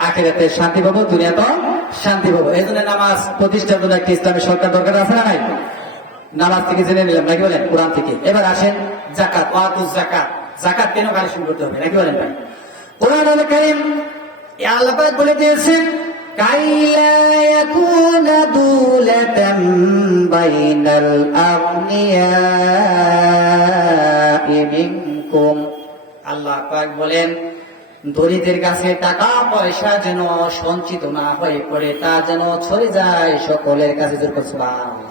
আখিরাতে শান্তি পাবো, দুনিয়াতে শান্তি পাবো। এই জন্য নামাজ প্রতিষ্ঠার জন্য একটা ইসলামী সরকার দরকার আছে না নাই? নামাজ থেকে জেনে নিলাম নাকি বলেন, কোরআন থেকে। এবার আসেন যাকাত, ওয়াতুজ যাকাত, যাকাত কেন কালেকশন করতে হবে নাকি বলেন ভাই? কুরআনুল কারীম আল্লাহ পাক বলে দিয়েছেন কাইলা ইয়াকুনা দুলাতাম বাইনাল আগনিয়াই মিনকুম, আল্লাহ পাক বলেন দরিদ্রের কাছে টাকা পয়সা যেন সঞ্চিত না হয়ে পড়ে, তা যেন ছড়ে যায় সকলের কাছে। সুবহানাল্লাহ।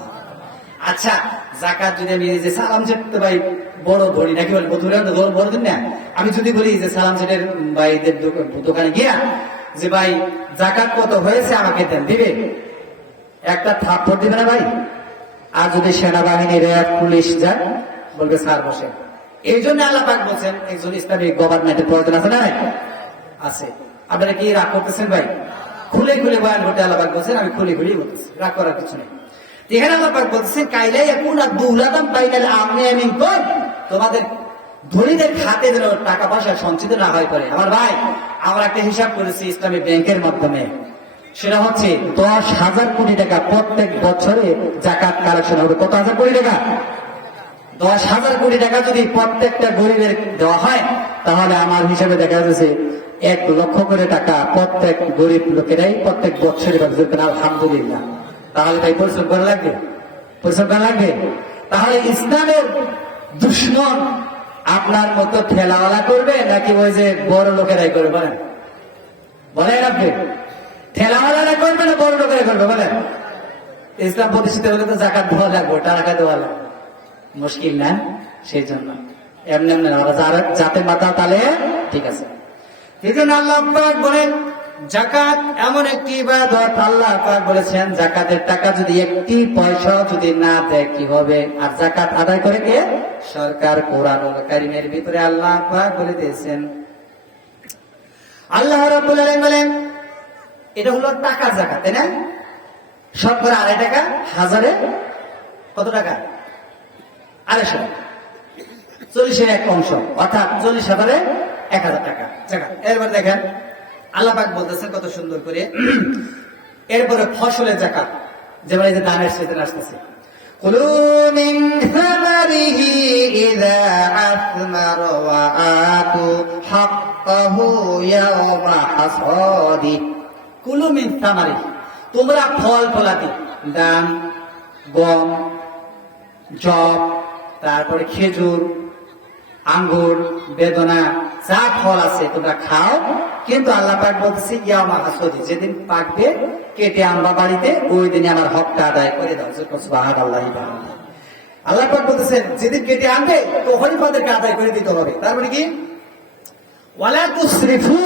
আচ্ছা, যাকাত যদি আমি যে সালাম সেট ভাই বড় ধরি নাকি বলে বড় দিন না, আমি যদি বলি যে সালাম সেটের ভাইদের দোকানে গিয়া যে ভাই যাকাত কত হয়েছে আমাকে দেন, দিবে? একটা থাপ্পড় দিবে না ভাই? আর যদি সেনাবাহিনী, র্যাব, পুলিশ যায় বলবে স্যার বসে। এই জন্য আল্লাহ পাক বলছেন একজন ইসলামিক গভর্নমেন্টের প্রয়োজন আছে না? আছে। আপনারা কি রাগ করতেছেন ভাই? খুলে খুলে বয়ান করতে আল্লাহ পাক বলছেন, আমি খুলে খুলেই বলতেছি, রাগ করার কিছু নেই। এখানে আল্লাহ পাক বলতেছেন কাইলা ইয়াকুনা দুলাতাম বাইনাল আগনিয়া মিনকুম, তোমাদের ধনীদের খাতে যেন টাকা পয়সা সঞ্চিত না হয় করে। আমার ভাই, আমরা একটা হিসাব করেছি ইসলামী ব্যাংকের মাধ্যমে, সেটা হচ্ছে 10,000 কোটি টাকা প্রত্যেক বছরে যাকাত কালেকশন হবে। কত হাজার কোটি টাকা? 10,000 কোটি টাকা যদি প্রত্যেকটা গরিবের দেওয়া হয় তাহলে আমার হিসাবে দেখা যাচ্ছে 1 লক্ষ করে টাকা প্রত্যেক গরিব লোকেরাই প্রত্যেক বছরে পাবে। আলহামদুলিল্লাহ। তাহলে তাই পরিশ্রম করা লাগবে, পরিশ্রম করা লাগবে। তাহলে ইসলামের দুশ্মন আপনার মতো ঠেলাওয়ালা করবে নাকি ওই যে বড় লোকেরাই করবে? বলেন বলেন, আপনি ঠেলাওয়ালারা করবে না বড় লোকেরাই করবে? বলেন। ইসলাম প্রতিষ্ঠিত হলে তো জাকাত দেওয়া লাগবে, টাকা দেওয়া লাগবে, মুশকিল না? সেই জন্য এমনি এমনি যাতে মাথা তালে ঠিক আছে। এই জন্য আল্লাহ পাক বলেন জাকাত এমন একটি ইবাদত, আল্লাহ পাক বলেছেন জাকাতের টাকা যদি 1 পয়সা যদি না দেয় কি হবে? আর জাকাত আদায় করে কে? সরকার। কোরআনুল কারীমের ভিতরে আল্লাহ পাক বলে দিয়েছেন, আল্লাহ রাব্বুল আলামিন বলেন এটা হলো টাকার জাকাত, তাই না? শতকরা 2.5 টাকা, হাজারে কত টাকা? 250, 40-এর 1 অংশ, অর্থাৎ 40,000-এ 1000 টাকা জাকাত। এরপর দেখেন আল্লাহ পাক বলতেছেন কত সুন্দর করে, এরপরে ফসলের জাকাত, যেমন এই যে ধানের সিজন আসতেছে, কুলু মিন সামারিহি ইযা আসমারা ওয়া আতু হাক্কাহু ইয়াওমা হাসাদি। কুলু মিন সামারিহি, তোমরা ফল ফলাদি, ধান, গম, জব, তারপরে খেজুর, আঙ্গুর, বেদনা, যা ফল আছে তোমরা খাও, কিন্তু আল্লাহ পাক বলতেছে ইয়ামা হাসদি, যেদিন পাকবে কেটে আনবা বাড়িতে, ওই দিনে আমার হকটা আদায় করে দাও। সুবহানাল্লাহ। আল্লাহ পাক বলতেছেন যেদিন কেটে আনবে তখনই তাদেরকে আদায় করে দিতে হবে। তারপরে কি? ওয়ালা তুসরিফু,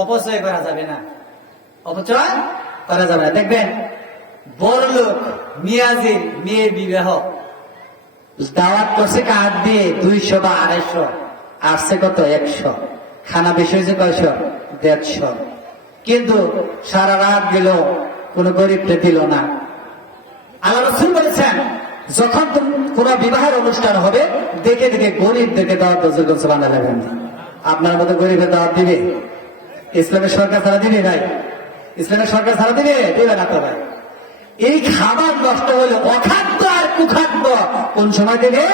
অপচয় করা যাবে না, অপচয় করা যাবে না। দেখবেন বড় লোক মিয়াজির মেয়ের বিবাহ দাওয়াত করছে কাঠ দিয়ে 200 বা 250, আসছে কত? 100। খানা বেশি হয়েছে কয়শো? 150। কিন্তু সারা রাত গেল, কোন গরিবকে দিল না। আল্লাহ রাসূল বলেছেন যখন কোন বিবাহের অনুষ্ঠান হবে দেখে দেখে গরিবদেরকে দাওয়াত দিতে। সুবহানাল্লাহ। আপনার মতো গরিবের দাওয়াত দিবে ইসলামের সরকার ছাড়া দিবে? ভাই ইসলামের সরকার ছাড়া দিবে? দিবে না তো ভাই। এই খাবার নষ্ট হলে অখাদ্য আর কুখাদ্য কোন সময় দেবে?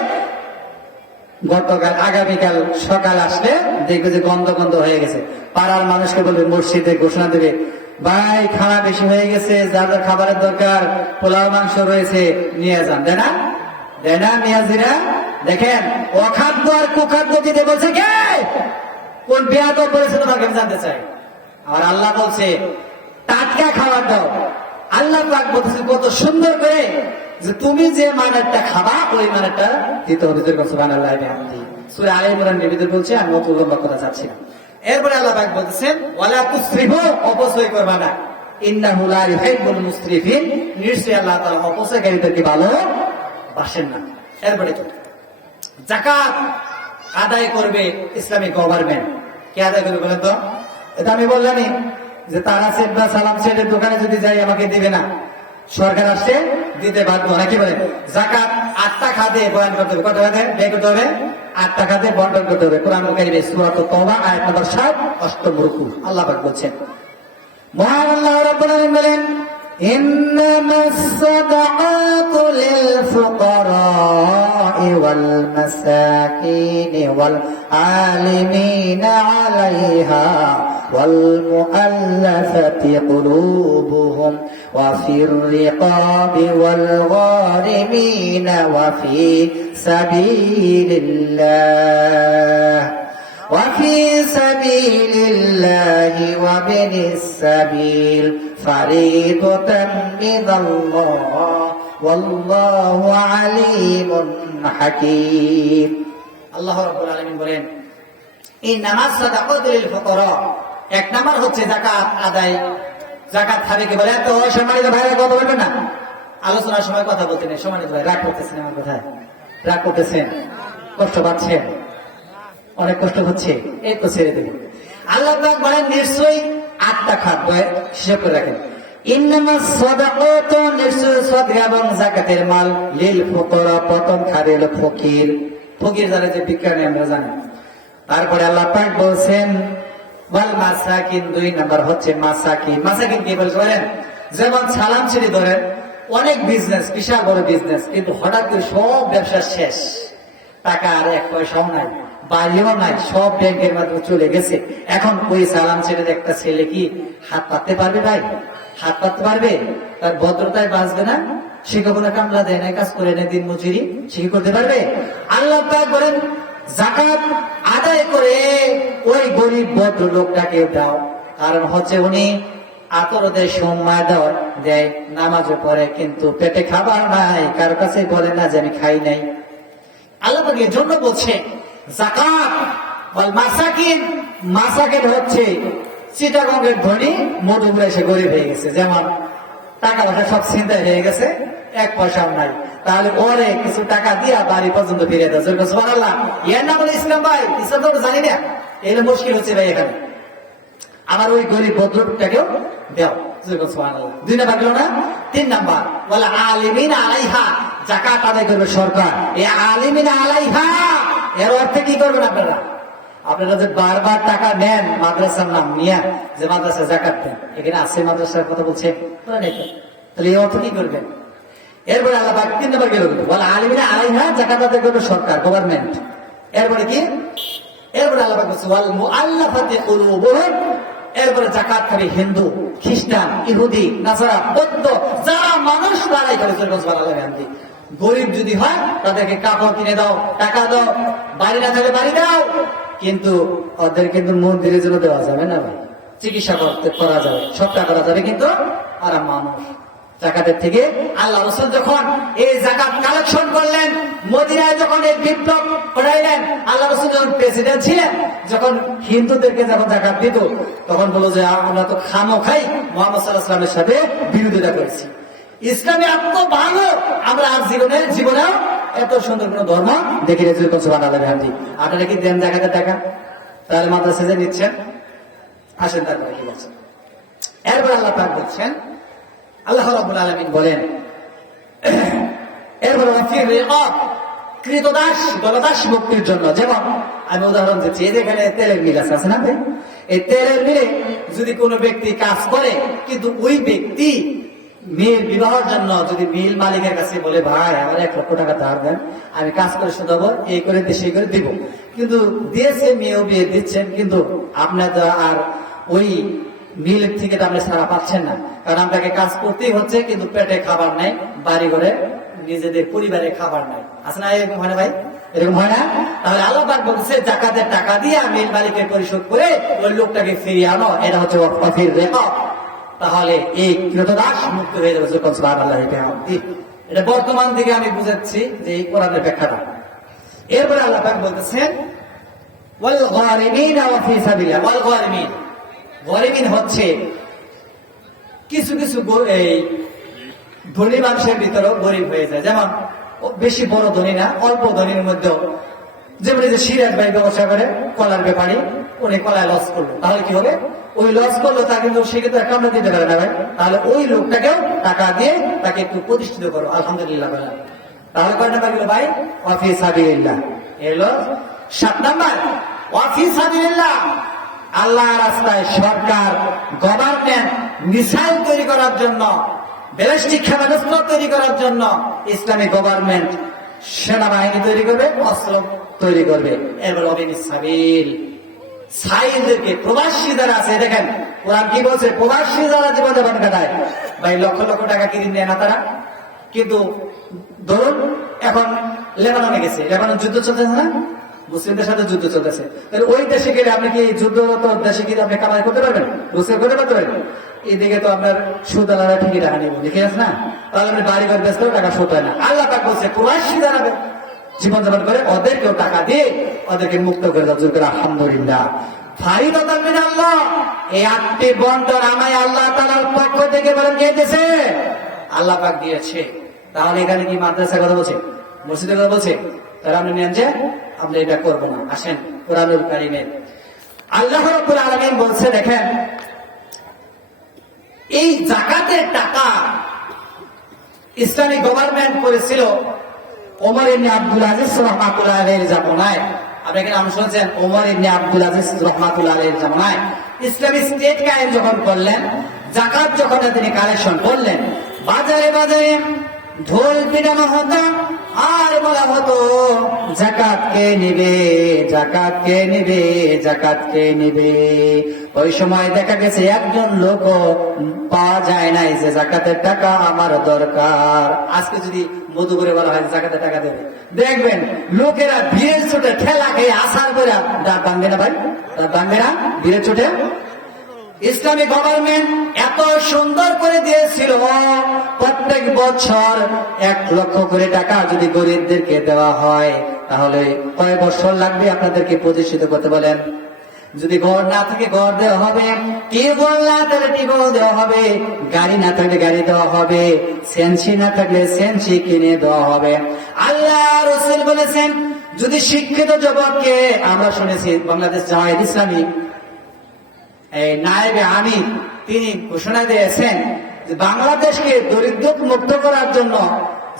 গতকাল আগামীকাল সকাল আসলে দেখবে যে গন্ধ গন্ধ হয়ে গেছে। পাড়ার মানুষকে বলবে, মসজিদে ঘোষণা দেবে, ভাই খাওয়া বেশি হয়ে গেছে, যার যার খাবারের দরকার, পোলাও মাংস রয়েছে নিয়ে যান। দেয় না? দেয় না মিয়াজিরা? দেখেন অখাদ্য আর কুখাদ্য দিতে বলছে কে? কোন বেয়াদব বলেছে তোমাকে আমি জানতে চাই। আর আল্লাহ বলছে টাটকা খাবার দাও। আল্লাহ পাক বলতেছে কত সুন্দর করে যে তুমি যে মানেরটা খাবা ওই মানেরটা দিতে হবে। সুবহানাল্লাহ। সূরা আলে ইমরানের ভিতরে বলছে, আমি অত লম্বা কথা চাচ্ছি না। এরপরে আল্লাহ পাক বলতেছেন ওয়ালা তুসরিফু, অপচয় করবা না, ইন্নাহু লা ইউহিব্বুল মুসরিফিন, নিশ্চয়ই আল্লাহ তাআলা অপচয়কারীদেরকে ভালোবাসেন না। এরপরে তো যাকাত আদায় করবে ইসলামিক গভর্নমেন্ট। কে আদায় করবে বলেন তো? এটা আমি বললামই যে তারা সেট বা সালাম সেটের দোকানে যদি যাই আমাকে দিবে না, সরকার আসছে দিতে বাধ্য। নাকি বলেন? যাকাত 8টা খাতে বয়ান করতে হবে। কত খাতে ব্যয় করতে হবে? 8টা খাতে বন্টন করতে হবে। কোরআনুল কারীমে সূরা তাওবা আয়াত নম্বর 7, 8 রুকু আল্লাহ পাক বলছেন, মহান আল্লাহ রাব্বুল আলামিন বলেন, ইন্নামাস সাদাকাতু লিল ফুকারা'i ওয়াল মাসাকিনি ওয়াল আলিমিনা আলাইহা ওয়াল মুআল্লাফাতি কুলুবুহুম ওয়া ফির রিকাবি ওয়াল গারিমিনা ওয়া ফি সাবিলিল্লাহ وفي سبيل الله وابن السبيل فريضة من الله والله عليم حكيم। আল্লাহ রাব্বুল আলামিন বলেন ইন্নামাস সাদাকাতু লিল ফুকারা, 1 নাম্বার হচ্ছে যাকাত আদায়। যাকাত খাবে কি বলে? তো সম্মানিত ভাইরা কথা বলবেন না, আলোচনার সময় কথা বলতে নেই। সম্মানিত ভাই রাগ করতেছেন আমার কথায়? রাগ করতেছেন? কষ্ট পাচ্ছেন? অনেক কষ্ট হচ্ছে? এই তো ছেড়ে দেবেন। আল্লাহ পাক বলেন নিশ্চয়ই 8টা খাত হিসাব করে রাখেন। ইন্নামাস সাদাকাতু, নিশ্চয়ই সাদকা এবং যাকাতের মাল, লিল ফুকারা, প্রথম খাবে হলো ফকির। ফকির যারা যে বিজ্ঞানী আমরা জানি। তারপরে আল্লাহ পাক বলছেন ওয়াল মাসাকিন, 2 নাম্বার হচ্ছে মাসাকিন। মাসাকিন কি বলতে পারেন? যেমন সালাম ছেড়ে ধরেন অনেক বিজনেস, বিশাল বড় বিজনেস, কিন্তু হঠাৎ করে সব ব্যবসা শেষ, টাকা আর এক পয়সাও নাই, বাড়িও নাই, সব ব্যাংকের মাধ্যমে চলে গেছে। এখন ওই সালাম ছেড়ে একটা ছেলে কি হাত পাততে পারবে ভাই? হাত পাততে পারবে? তার ভদ্রতায় বাঁচবে না? সে কখনো কামলা দেয় না, কাজ করে নেয় দিন মজুরি, সে কি করতে পারবে? আল্লাহ পাক বলেন যাকাত আদায় করে ওই গরিব ভদ্র লোকটাকে দাও। কারণ হচ্ছে উনি আতরদের সময় দেয়, নামাজও পড়ে, কিন্তু পেটে খাবার নাই, কারো কাছে বলে না যে আমি খাই নাই। আল্লাহ পাক এর জন্য বলছে যাকাত ওয়াল মাসাকিন। মাসাকিন হচ্ছে চিটাগঙ্গের ধনী, মধুপুরে এসে গরিব হয়ে গেছে, যেমন টাকা পয়সা সব ছিনতাই হয়ে গেছে, এক পয়সাও নাই, তাহলে ওরে কিছু টাকা দিয়া বাড়ি পর্যন্ত ফিরে দেয়। সুবহানাল্লাহ। এর নাম হলো ইসলাম ভাই। ইসলাম তো জানি না, এগুলো মুশকিল হচ্ছে ভাই এখানে। আমার ওই গরিব ভদ্রটাকেও দেও। সুবহানাল্লাহ। 2 নাম্বার গেল না? 3 নাম্বার ওয়াল আলিমিনা আলাইহা। যাকাত আদায় করবে সরকার। এই আলিমিনা আলাইহা এর অর্থ কি করবেন আপনারা? আপনারা যে বারবার টাকা নেন মাদ্রাসার নাম নিয়ে, যে মাদ্রাসা যাকাত দেন, এখানে আছে মাদ্রাসার কথা বলছে, তাহলে এই অর্থ কি করবেন? এরপরে আল্লাহ পাক 3 নাম্বার গেল বলে আলিমিনা আলাইহা, যাকাত আদায় করবে সরকার, গভর্নমেন্ট। এরপরে কি? এরপরে আল্লাহ পাক বলছে ওয়াল মুআল্লাফাতি কুলুবুহুম। এরপরে যাকাত খাবে হিন্দু, খ্রিস্টান, ইহুদি, নাসারা, বৌদ্ধ, যারা মানুষ তারাই করে। সুবহানাল্লাহ। গরিব যদি হয় তাদেরকে কাপড় কিনে দাও, টাকা দাও, বাড়ি না থাকলে বাড়ি দাও, কিন্তু ওদের কিন্তু মন্দিরের জন্য দেওয়া যাবে না ভাই। চিকিৎসা করা যাবে, সবটা করা যাবে, কিন্তু আর মানুষ যাকাতের থেকে আল্লাহ রাসূল যখন এই যাকাত কালেকশন করলেন, মদিনায় যখন এই বিপ্লব করাইলেন, আল্লাহ রাসূল যখন প্রেসিডেন্ট ছিলেন, যখন হিন্দুদেরকে যখন যাকাত দিত, তখন বলো যে আমরা তো খামোখাই মুহাম্মদ সাল্লাল্লাহু আলাইহি ওয়াসাল্লামের সাথে বিরোধিতা করেছি। ইসলামে এত ভালো, আমরা আর জীবনেও এত সুন্দর কোন ধর্ম দেখি রেজুল সুবহানাল্লাহ। আপনারা কি দেন যাকাতের টাকা? তাহলে মাদ্রাসা যে নিচ্ছেন, আসেন তারপরে কি বলছেন। এরপর আল্লাহ পাক বলছেন, আল্লাহ রাব্বুল আলামিন বলেন এরপর কৃতদাস গলদাস মুক্তির জন্য। যেমন আমি উদাহরণ দিচ্ছি, যেখানে তেলের মিল আছে না ভাই, এই তেলের মিলে যদি কোনো ব্যক্তি কাজ করে, কিন্তু ওই ব্যক্তি মেয়ের বিবাহের জন্য যদি মিল মালিকের কাছে বলে ভাই আমার 1 লক্ষ টাকা ধার দেন, আমি কাজ করে শোধাবো, এই করে সেই করে দিব, কিন্তু দিয়েছে, মেয়েও বিয়ে দিচ্ছেন, কিন্তু আপনার তো আর ওই মিল থেকে তো আপনি ছাড়া পাচ্ছেন না, কারণ আপনাকে কাজ করতেই হচ্ছে, কিন্তু পেটে খাবার নাই, বাড়ি ঘরে নিজেদের পরিবারে খাবার নাই। আছে না এরকম? হয় না ভাই? এরকম হয় না? তাহলে আল্লাহ পাক বলছে যাকাতের টাকা দিয়ে মিল মালিকের পরিশোধ করে ওই লোকটাকে ফিরিয়ে আনো, এটা হচ্ছে ওয়াকফির রিকাব। তাহলে এই কৃতদাস মুক্ত হয়ে যাবে। সুবহানাল্লাহ। এটা বর্তমান দিকে আমি বুঝাচ্ছি যে এই কোরআনের ব্যাখ্যাটা। এরপরে আল্লাহ পাক বলতেছেন ওয়াল গারিমিনা ওয়া ফি সাবিলিল্লাহ। ওয়াল গারিমিন, গরিমিন হচ্ছে কিছু কিছু এই ধনী মানুষের ভিতরেও গরিব হয়ে যায়, যেমন বেশি বড় ধনী না, অল্প ধনীর মধ্যেও, যেমন যে সিরাজ ভাই ব্যবসা করে, কলার ব্যাপারী, উনি কলায় লস করলো, তাহলে কি হবে? ওই লস করলো তা কিন্তু সে কিন্তু কামড়া দিতে পারে না ভাই, তাহলে ওই লোকটাকেও টাকা দিয়ে তাকে একটু প্রতিষ্ঠিত করো, আলহামদুলিল্লাহ বলে। তাহলে কয় নাম্বার গেল ভাই? ওয়া ফি সাবিলিল্লাহ। এলো 7 নাম্বার ওয়া ফি সাবিলিল্লাহ। আল্লাহ রাস্তায় সরকার, গভর্নমেন্ট মিসাইল তৈরি করার জন্য, ব্যালিস্টিক ক্ষেপণাস্ত্র তৈরি করার জন্য ইসলামী গভর্নমেন্ট সেনাবাহিনী তৈরি করবে, অস্ত্র তৈরি করবে। এবার সাবিল, সাইলদেরকে, প্রবাসী যারা আছে, দেখেন কোরআন কি বলছে, প্রবাসী যারা জীবন যাপন কাটায় ভাই, লক্ষ লক্ষ টাকা কিনে নেয় না তারা, কিন্তু ধরুন এখন লেবাননে গেছে, লেবানন যুদ্ধ চলতেছে না, মুসলিমদের সাথে যুদ্ধ চলতেছে, তাহলে ওই দেশে গেলে আপনি কি যুদ্ধরত দেশে গিয়ে আপনি কামাই করতে পারবেন? রুসে করতে পারবেন? এদিকে তো আপনার সুদ আলাদা ঠিকই টাকা নেব, দেখে আছে না, তাহলে আপনি বাড়ি ঘর ব্যস্ত টাকা শোধ হয় না। আল্লাহ পাক বলছে প্রবাসী যারা জীবন যাপন করে ওদেরকেও টাকা দিয়ে ওদেরকে মুক্ত করে দাও। জোর করে আলহামদুলিল্লাহ। ফারিদাতান মিনাল্লাহ। এই 8টি বন্টন আমায় আল্লাহ তাআলার পক্ষ থেকে বলেন কে দিয়েছে? আল্লাহ পাক দিয়েছে। তাহলে এখানে কি মাদ্রাসার কথা বলছে, মসজিদের কথা বলছে? তারা আপনি নেন যে আমরা এটা করবো না। আসেন কোরআনুল কারীমে আল্লাহ রাব্বুল আলামিন বলছে, দেখেন এই যাকাতের টাকা ইসলামী গভর্নমেন্ট করেছিল ওমর ইবনে আব্দুল আজিজ রাহমাতুল্লাহ আলাইহির জামানায়। আপনি কি নাম শুনেছেন? ওমর ইবনে আব্দুল আজিজ রাহমাতুল্লাহ আলাইহির জামানায় ইসলামী স্টেট কায়েম যখন করলেন, যাকাত যখন তিনি কালেকশন করলেন, বাজারে বাজারে ঢোল পিটানো হতো আর বলা হতো জাকাত কে নিবে, জাকাত কে নিবে, জাকাত কে নিবে। ওই সময় দেখা গেছে একজন লোক পাওয়া যায় নাই যে জাকাতের টাকা আমার দরকার। আজকে যদি মধু করে বলা হয় জাকাতের টাকা দেবে, দেখবেন লোকেরা ভিড়ের চোটে ঠেলা খেয়ে আসার করে দাঁত ভাঙবে না ভাই, দাঁত ভাঙবে না ভিড়ের চোটে। ইসলামী গভর্নমেন্ট এত সুন্দর করে দিয়েছিল, প্রত্যেক বছর 1 লক্ষ করে টাকা যদি গরিবদেরকে দেওয়া হয় তাহলে কয় বছর লাগবে আপনাদেরকে প্রতিষ্ঠিত করতে বলেন? যদি ঘর না থাকে ঘর দেওয়া হবে, টিউবওয়েল না থাকলে টিউবওয়েল দেওয়া হবে, গাড়ি না থাকলে গাড়ি দেওয়া হবে, সেন্সি না থাকলে সেন্সি কিনে দেওয়া হবে। আল্লাহ রাসূল বলেছেন যদি শিক্ষিত যুবককে, আমরা শুনেছি বাংলাদেশ জামায়াত ইসলামী এই নায়েবে আমির তিনি ঘোষণা দিয়েছেন যে বাংলাদেশকে দরিদ্র মুক্ত করার জন্য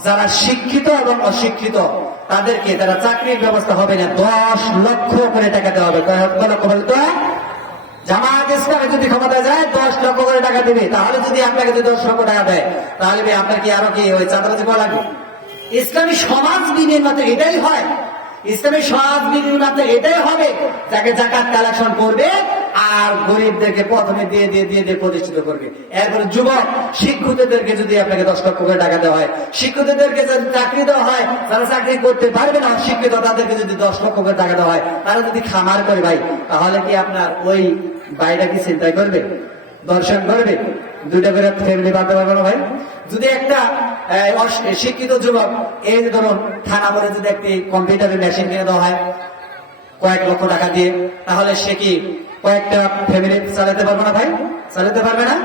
যারা শিক্ষিত এবং অশিক্ষিত তাদেরকে যারা চাকরির ব্যবস্থা হবে না 10 লক্ষ করে টাকা দেওয়া হবে। জামায়াত ইসলামী যদি ক্ষমতা যায় 10 লক্ষ করে টাকা দিবে। তাহলে যদি আপনাকে যদি 10 লক্ষ টাকা দেয় তাহলে আপনার কি আরো কি ওই চাঁদাবাজি করা লাগবে? ইসলামী সমাজ বিনির মতো এটাই হয়, ইসলামী সমাজ বিনির মতো এটাই হবে যাকে জাকাত কালেকশন করবে আর গরিবদেরকে প্রথমে দিয়ে দিয়ে দিয়ে দিয়ে প্রতিষ্ঠিত করবে। এরপরে যুবক শিক্ষিতদেরকে যদি আপনাকে 10 লক্ষ করে টাকা দেওয়া হয়, শিক্ষিতদেরকে যদি চাকরি দেওয়া হয়, যারা চাকরি করতে পারবে না শিক্ষিত তাদেরকে যদি 10 লক্ষ করে টাকা দেওয়া হয়, তারা যদি খামার করে ভাই, তাহলে কি আপনার ওই ভাইটা কি চিন্তাই করবে, দর্শন করবে? 2টা করে ফ্যামিলি বাঁধতে পারবে না ভাই? যদি একটা শিক্ষিত যুবক এই ধরুন থানা করে যদি একটি কম্পিউটারের মেশিন কিনে দেওয়া হয় কয়েক লক্ষ টাকা দিয়ে, তাহলে সে কি কয়েকটা ফ্যামিলি চালাতে পারবে না ভাই? চালাতে পারবে না।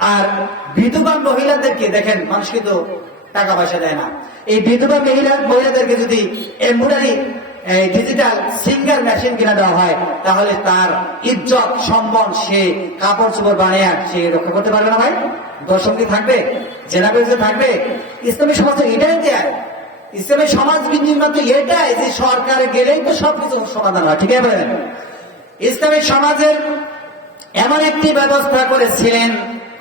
আর বিধবা মহিলাদেরকে দেখেন, মানুষ কিন্তু টাকা পয়সা দেয় না, এই বিধবা মহিলাদেরকে যদি এমব্রয়ডারি ডিজিটাল সিঙ্গার মেশিন কিনে দেওয়া হয় তাহলে তার ইজ্জত সম্মান, সে কাপড় চোপড় বানিয়ে সে রক্ষা করতে পারবে না ভাই? দর্শন কি থাকবে? জেনা বেজে থাকবে? ইসলামী সমাজে এটাই দেয়, ইসলামী সমাজ বিনির্মাণ তো এটাই যে সরকার গেলেই তো সবকিছু সমাধান হয়, ঠিক আছে? ইসলামী সমাজের এমন একটি ব্যবস্থা করেছিলেন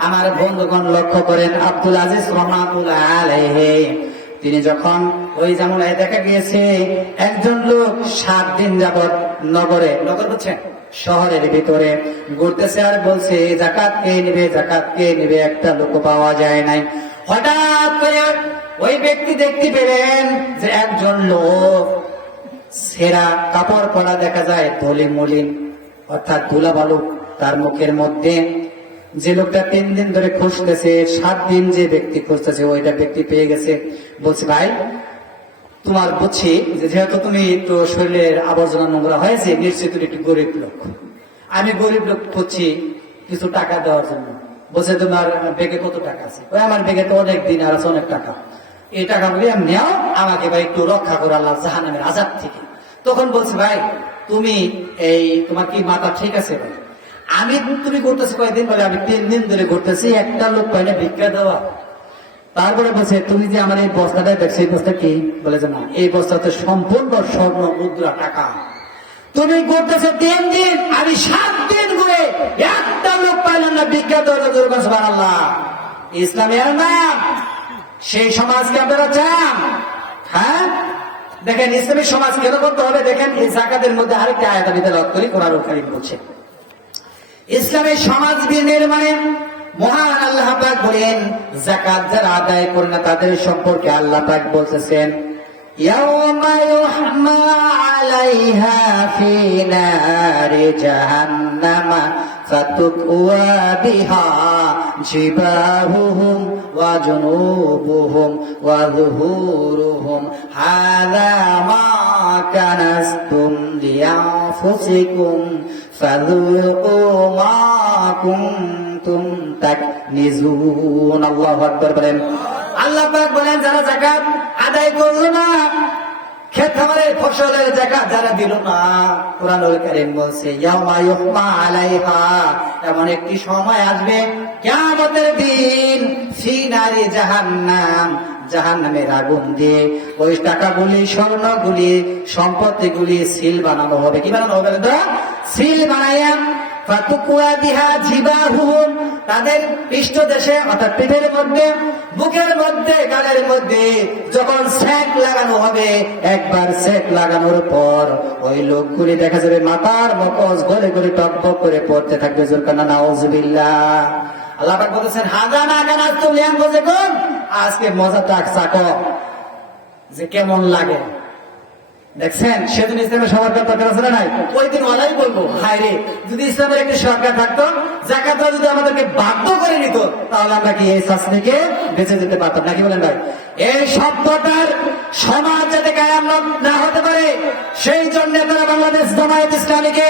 আমার বন্ধুগণ, লক্ষ্য করেন আব্দুল আজিজ রহমাতুল্লাহ আলাইহি, তিনি যখন ওই জামানায় দেখা গিয়েছে একজন লোক 7 দিন যাবৎ নগর বলছেন শহরের ভিতরে ঘুরতেছে আর বলছে জাকাত কে নিবে, জাকাত কে নিবে, একটা লোক পাওয়া যায় নাই। হঠাৎ করে ওই ব্যক্তি দেখতে পেলেন যে একজন লোক ছেঁড়া কাপড় পরা দেখা যায়, ধুলি মলিন অর্থাৎ ধুলা বালু তার মুখের মধ্যে। যে লোকটা 3 দিন ধরে খুঁজতেছে, 7 দিন যে ব্যক্তি খুঁজতেছে ওইটা ব্যক্তি পেয়ে গেছে। বলছে ভাই তোমার বুঝছি যেহেতু তুমি একটু শরীরের আবর্জনা নোংরা হয়েছে, নিশ্চয়ই তুমি একটু গরিব লোক, আমি গরিব লোক খুঁজছি কিছু টাকা দেওয়ার জন্য। বলছে তোমার ব্যাগে কত টাকা আছে? ওই আমার ব্যাগে তো অনেক দিন আর আছে, অনেক টাকা, এই টাকাগুলি আমি নেও, আমাকে ভাই একটু রক্ষা করো আল্লাহ জাহান্নামের আযাব থেকে। তখন বলছে ভাই তুমি এই তোমার কি মাথা ঠিক আছে ভাই? আমি তুমি করতেছি কয়েকদিন? বলে আমি 3 দিন ধরে করতেছি, একটা লোক পাইলে ভিক্ষা দেওয়া। তারপরে বলছে তুমি যে আমার এই বস্তাটা দেখছো, এই বস্তা কি? বলে যে না, এই বস্তাতে সম্পূর্ণ স্বর্ণ মুদ্রা টাকা। তুমি করতেছো 3 দিন, আমি 7 দিন ঘুরে একটা লোক পাইলাম না ভিক্ষা দেওয়ার। সুবহানাল্লাহ। ইসলামের নাম সেই সমাজকে আপনারা চান? হ্যাঁ, দেখেন ইসলামী সমাজ কেন করতে হবে? দেখেন এই জাকাতের মধ্যে আরেকটা আয়াত আমি তেলাওয়াত করি, কোরআনুল কারীম বলছে ইসলামী সমাজ নির্মাণে মহান আল্লাহ পাক বলেন যাকাত যারা আদায় করে না তাদের সম্পর্কে আল্লাহ পাক বলতেছেন ইয়াউমা ইউহমা আলাইহা ফি নারি জাহান্নামা ফাতুকওয়া বিহা জিবাহুহুম ওয়া জুনুবুহুম ওয়া যুহুরুহুম হাযা মা কানাসতুম লিআনফুসিকুম ফাযুকু মা কুনতুম তাকনিজুন। আল্লাহু আকবার বলেন। আল্লাহ পাক বলেন যারা যাকাত আদায় করলো না, ক্ষেত খামারের ফসলের যাকাত যারা দিল না, কুরআনুল কারীম বলছে ইয়াউমা ইউহমা আলাইহা, এমন একটি সময় আসবে কিয়ামতের দিন, ফি নারি জাহান্নাম, জাহান্নামের আগুন দিয়ে ওই টাকাগুলি, স্বর্ণগুলি, সম্পত্তিগুলি সিল বানানো হবে। কি বানানো হবে? সিল বানাইয়া ফাতুকুয়া বিহা জিবাহুম, তাদের পৃষ্ঠদেশে অর্থাৎ পিঠের মধ্যে বুকের মধ্যে গালের মধ্যে যখন সেক লাগানো হবে, একবার সেক লাগানোর পর ওই লোকগুলি দেখা যাবে মাথার মগজ গলে গলে টকবক করে পড়তে থাকবে। জোরকানা নাউজুবিল্লাহ। আল্লাহ পাক বলেছেন হাজানা কানাত তুলিয়ান বসে কোন আজকে মজাটা চাকো যে কেমন লাগে। দেখছেন সেদিন ইসলামের সরকার দরকার আছে না নাই? ওই দিন ওলাই বলবো হায় রে, যদি ইসলামের একটি সরকার থাকতো, জাকাতরা যদি আমাদেরকে বাধ্য করে নিত, তাহলে আমরা কি এই শাস্তিকে বেঁচে যেতে পারতাম নাকি বলেন ভাই? এই শব্দটার সমাজ যাতে কায়েম না হতে পারে, সেই জন্য তারা বাংলাদেশ জামায়াত ইসলামীকে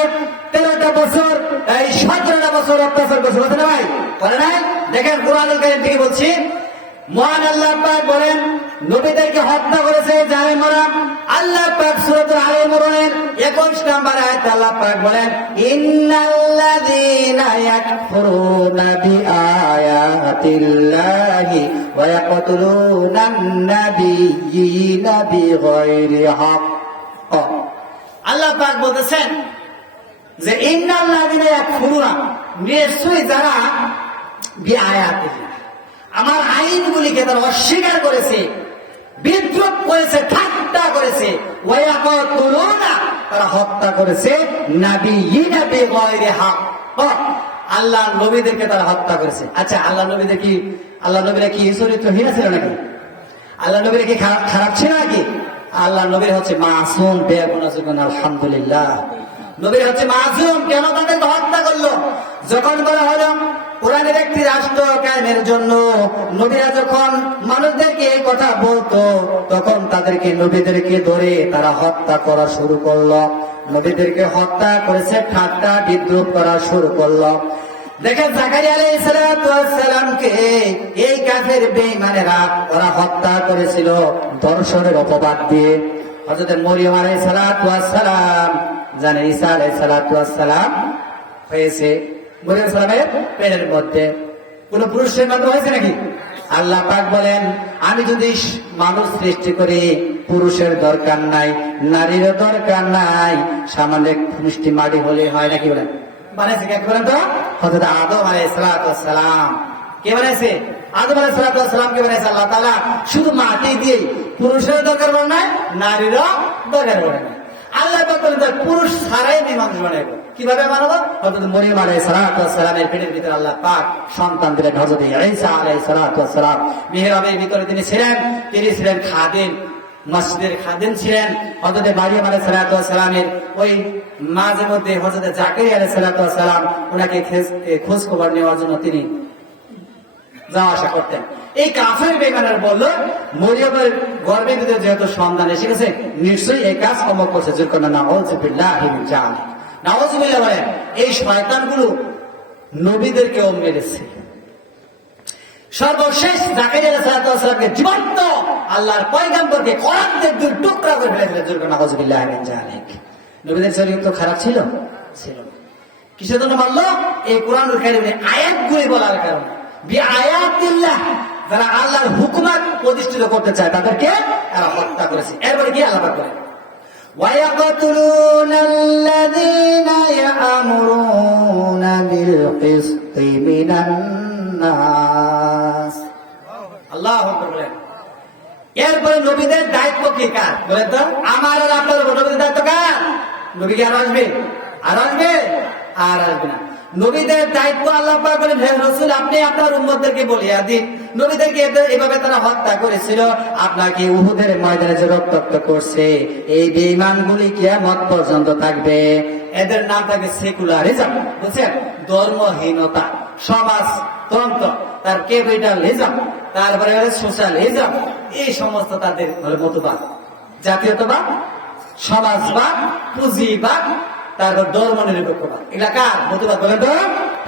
13টা বছর, এই 17টা বছর অত্যাচার করছে, বলছে না ভাই? বলে নাই? দেখেন কুরআনুল কারীম থেকে বলছি, মহান আল্লাহ পাক বলেন নবীদেরকে হত্যা করেছে জালেমরা। আল্লাহ পাক সূরাতুল আলে ইমরানের 21 নম্বর আয়াতে আল্লাহ পাক বলেন ইন্নাল্লাযীনা ইয়াকফুরুনা বিআয়াতিল্লাহি ওয়া ইয়াকতুলুনান নাবিয়্যিনা বিগাইরি হক। আল্লাহ পাক বলেছেন যে ইন্নাল্লাযীনা ইয়াকফুরুনা, নিশ্চয়ই যারা বিআয়াতিল্লাহ, আমার আইনগুলিকে তারা অস্বীকার করেছে, বিদ্রুপ করেছে, ঠাট্টা করেছে, ওয়ায়াকাতুলুনা, তারা হত্যা করেছে নাবিয়্যিনা বিগাইরি হক, আল্লাহ নবীদেরকে তারা হত্যা করেছে। আচ্ছা, আল্লাহ নবীরা কি চরিত্রহীন ছিল নাকি? আল্লাহ নবীরা কি খারাপ ছিল নাকি? আল্লাহ নবীর হচ্ছে মাসুম, বেগুনাহ। আলহামদুলিল্লাহ, নবীর হচ্ছে মাসুম। কেন তাদেরকে হত্যা করলো? যখন বলা হলো কোরআনের একটি রাষ্ট্র কায়েমের জন্য নবীরা যখন মানুষদেরকে এই কথা বলতো, তখন তাদেরকে নবীদেরকে ধরে তারা হত্যা করা শুরু করলো। নবীদেরকে হত্যা করেছে, ঠাট্টা বিদ্রুপ করা শুরু করলো। দেখেন জাকারিয়া আলাইহিস সালামকে এই কাফের বেঈমানেরা ওরা হত্যা করেছিল দর্শনের অপবাদ দিয়ে। হযরত মরিয়ম আলাইহিস সালাম, জানেন ঈসা আলাইহিস সালাম হয়েছে মরিয়ম সালামের পেটের মধ্যে। কোন পুরুষের মাধ্যমে হয়েছে নাকি? আল্লাহ পাক বলেন আমি যদি মানুষ সৃষ্টি করি, পুরুষের দরকার নাই, নারীর দরকার নাই, সামান্য মিষ্টি মাটি হলে হয় নাকি? বলেন বানাইছে কে? বলেন তো। হযরত আদম আলাইহিস সালাম কে বানাইছে? আদম আলাইহিস সালামকে বানাইছে আল্লাহ তাআলা শুধু মাটি দিয়ে। পুরুষের দরকার নাই, নারীরও দরকার নাই। আল্লাহ পাক বলেন পুরুষ ছাড়াই আমি মানুষ বানাইবো। কিভাবে বানাবো? হযরত মরিয়ম আলাইহিস সালামের পেটের ভিতরে আল্লাহ পাক সন্তান দিলেন। হযরত ঈসা আলাইহিস সালাম মিহরাবের ভিতরে তিনি ছিলেন খাদেম, মসজিদের খাদেম ছিলেন। হযরত মারিয়াম আলাইহিস সালামের ওই মাঝে মধ্যে হযরত জাকারিয়া আলাইহিস সালাম ওনাকে খোঁজ খবর নেওয়ার জন্য তিনি যাওয়া আসা করতেন। এই কাফের বেঈমানরা বলল মরিয়মের গর্ভের ভিতরে যেহেতু সন্তান এসে গেছে, নিশ্চয়ই এই কাজ অমক করছে। জোরকানা নাউযুবিল্লাহি মিন যালিক। নাউযুবিল্লাহ বলেন এই শয়তানগুলো নবীদেরকেও মেরেছে। সর্বশেষ জাকারিয়া আলাইহিস সালামকে জীবন্ত আল্লাহর পয়গম্বরকে কোরআন দিয়ে দুই টুকরা করে ফেলেছিলেন। জোরকানা নাউযুবিল্লাহি মিন যালিক। নবীদের চরিত্র খারাপ ছিল? ছিল। কিসের জন্য বললো? এই কোরআনুল কারীমের আয়াতগুলি বলার কারণে। বিআয়াতিল্লাহ, যারা আল্লাহর হুকুমত প্রতিষ্ঠিত করতে চায় তাদেরকে তারা হত্যা করেছে। এরপরে কি আল্লাহ বলেন ওয়ায়াকতুলুনাল্লাযীনা ইয়া'মুরুনা বিল কিসতি মিনান নাস। আল্লাহু আকবার বলেন। এরপরে নবীদের দায়িত্ব কি কার? বলেন তো। আমার আর আপনার নবীদের দায়িত্ব কার? নবী কি আর আসবে? আর আসবে না। নবীদের দায়িত্ব আল্লাহ পাক বলেন হে রাসূল আপনি আপনার উম্মতদেরকে বলিয়া দিন, নবীদেরকে এভাবে তারা হত্যা করেছিল, আপনাকে উহুদের ময়দানে যে রক্তাক্ত করছে এই বেঈমানগুলি কিয়ামত পর্যন্ত থাকবে। এদের নাম থাকে সেকুলারিজম, বুঝছেন? ধর্মহীনতা, সমাজতন্ত্র, তার ক্যাপিটালিজম, তারপরে সোশ্যালিজম, এই সমস্ত তাদের মতবাদ। জাতীয়তাবাদ, সমাজবাদ, পুঁজিবাদ, তারপর ধর্ম নিরপেক্ষবাদ। এগুলা কার মতবাদ? বলেন তো।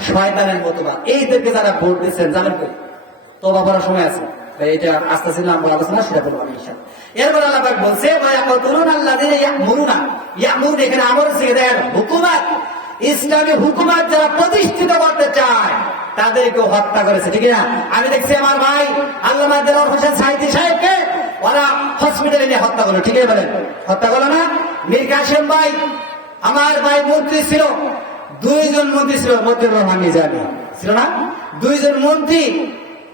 শয়তানের মতবাদ। এইদেরকে যারা ভোট দিচ্ছেন জানেন তো, তওবা করার সময় আছে। এটা আস্তে আস্তে নাম আলোচনা সেটা বলবো আমি ইনশাআল্লাহ। এরপর আল্লাহ পাক বলছে ওয়ায়াকতুলুনাল্লাযীনা ইয়া'মুরুনা, এখানে আমর থেকে দেখেন হুকুমত, ইসলামী হুকুমত যারা প্রতিষ্ঠিত করতে চায় তাদেরকে হত্যা করেছে, ঠিক না? আমি দেখছি আমার ভাই আল্লামা দেলোয়ার হোসেন সাঈদী সাহেবকে ওরা হসপিটালে নিয়ে হত্যা করলো, ঠিক আছে? বলেন হত্যা করলো না? মীর কাসেম ভাই আমার ভাই মন্ত্রী ছিল, 2 জন মন্ত্রী ছিল, মতিউর রহমান নিজামী ছিল না? 2 জন মন্ত্রী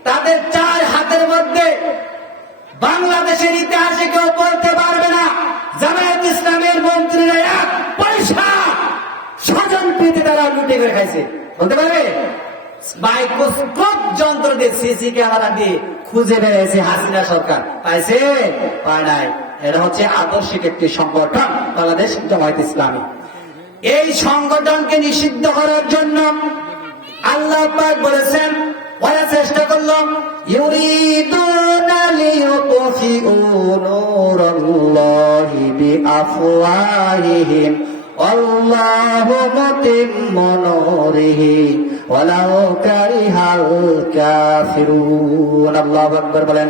তাদের 4 হাতের মধ্যে বাংলাদেশের ইতিহাসে কেউ বলতে পারবে না জামায়াত ইসলামের মন্ত্রীরা 1 পয়সা স্বজন প্রীতি তারা লুটে করে খাইছে। বলতে পারবে? মাইক্রোস্কোপ যন্ত্র দিয়ে, সিসি ক্যামেরা দিয়ে খুঁজে বেড়েছে হাসিনা সরকার। পাইছে? পায় নাই। এটা হচ্ছে আদর্শিক একটি সংগঠন বাংলাদেশ জামায়াত ইসলামী। এই সংগঠনকে নিষিদ্ধ করার জন্য আল্লাহ পাক বলেছেন, ওরা চেষ্টা করলো ইউরিদুনা লিইউতফিউ নূরাল্লাহি বিআফওয়াহিহিম আল্লাহু মুতিম্মু নূরিহি ওয়ালাউ কারিহাল কাফিরুন। আল্লাহু আকবার বলেন।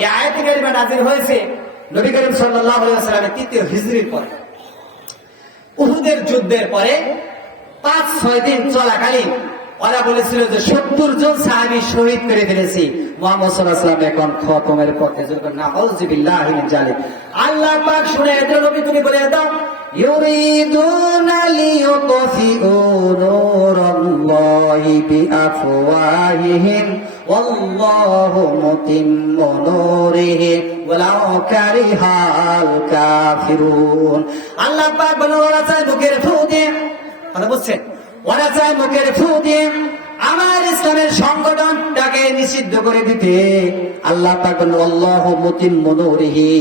এই আয়াত কারিমা নাযিল হয়েছে নবী করিম সাল্লাল্লাহু আলাইহি ওয়াসাল্লামের 3য় হিজরির পরে, উহুদের যুদ্ধের পরে 5-6 দিন চলাকালীন ওরা বলেছিল যে 70 জন সাহাবী শহীদ করে ফেলেছি, মুহাম্মদ সাল্লাল্লাহু আলাইহি ওয়াসাল্লাম এখন খতমের পথে। নাউযুবিল্লাহি মিন যালিক। আল্লাহ পাক শুনে এটা নবী তুমি বলে দাও, ইউরিদুনা লিইউতফিউ নূরাল্লাহি বিআফওয়াহিহিম ওয়াল্লাহু মুতিম্মু নূরিহি ওয়ালাউ কারিহাল কাফিরুন। আল্লাহ পাক বলেন, ওরা চায় মুখের ফু দিয়ে, কথা বুঝছেন, ওরা চায় মুখের ফু দিয়ে আমার ইসলামের সংগঠনটাকে নিষিদ্ধ করে দিতে। আল্লাহ পাক বলেন, আল্লাহু মুতিম্মু নূরিহি,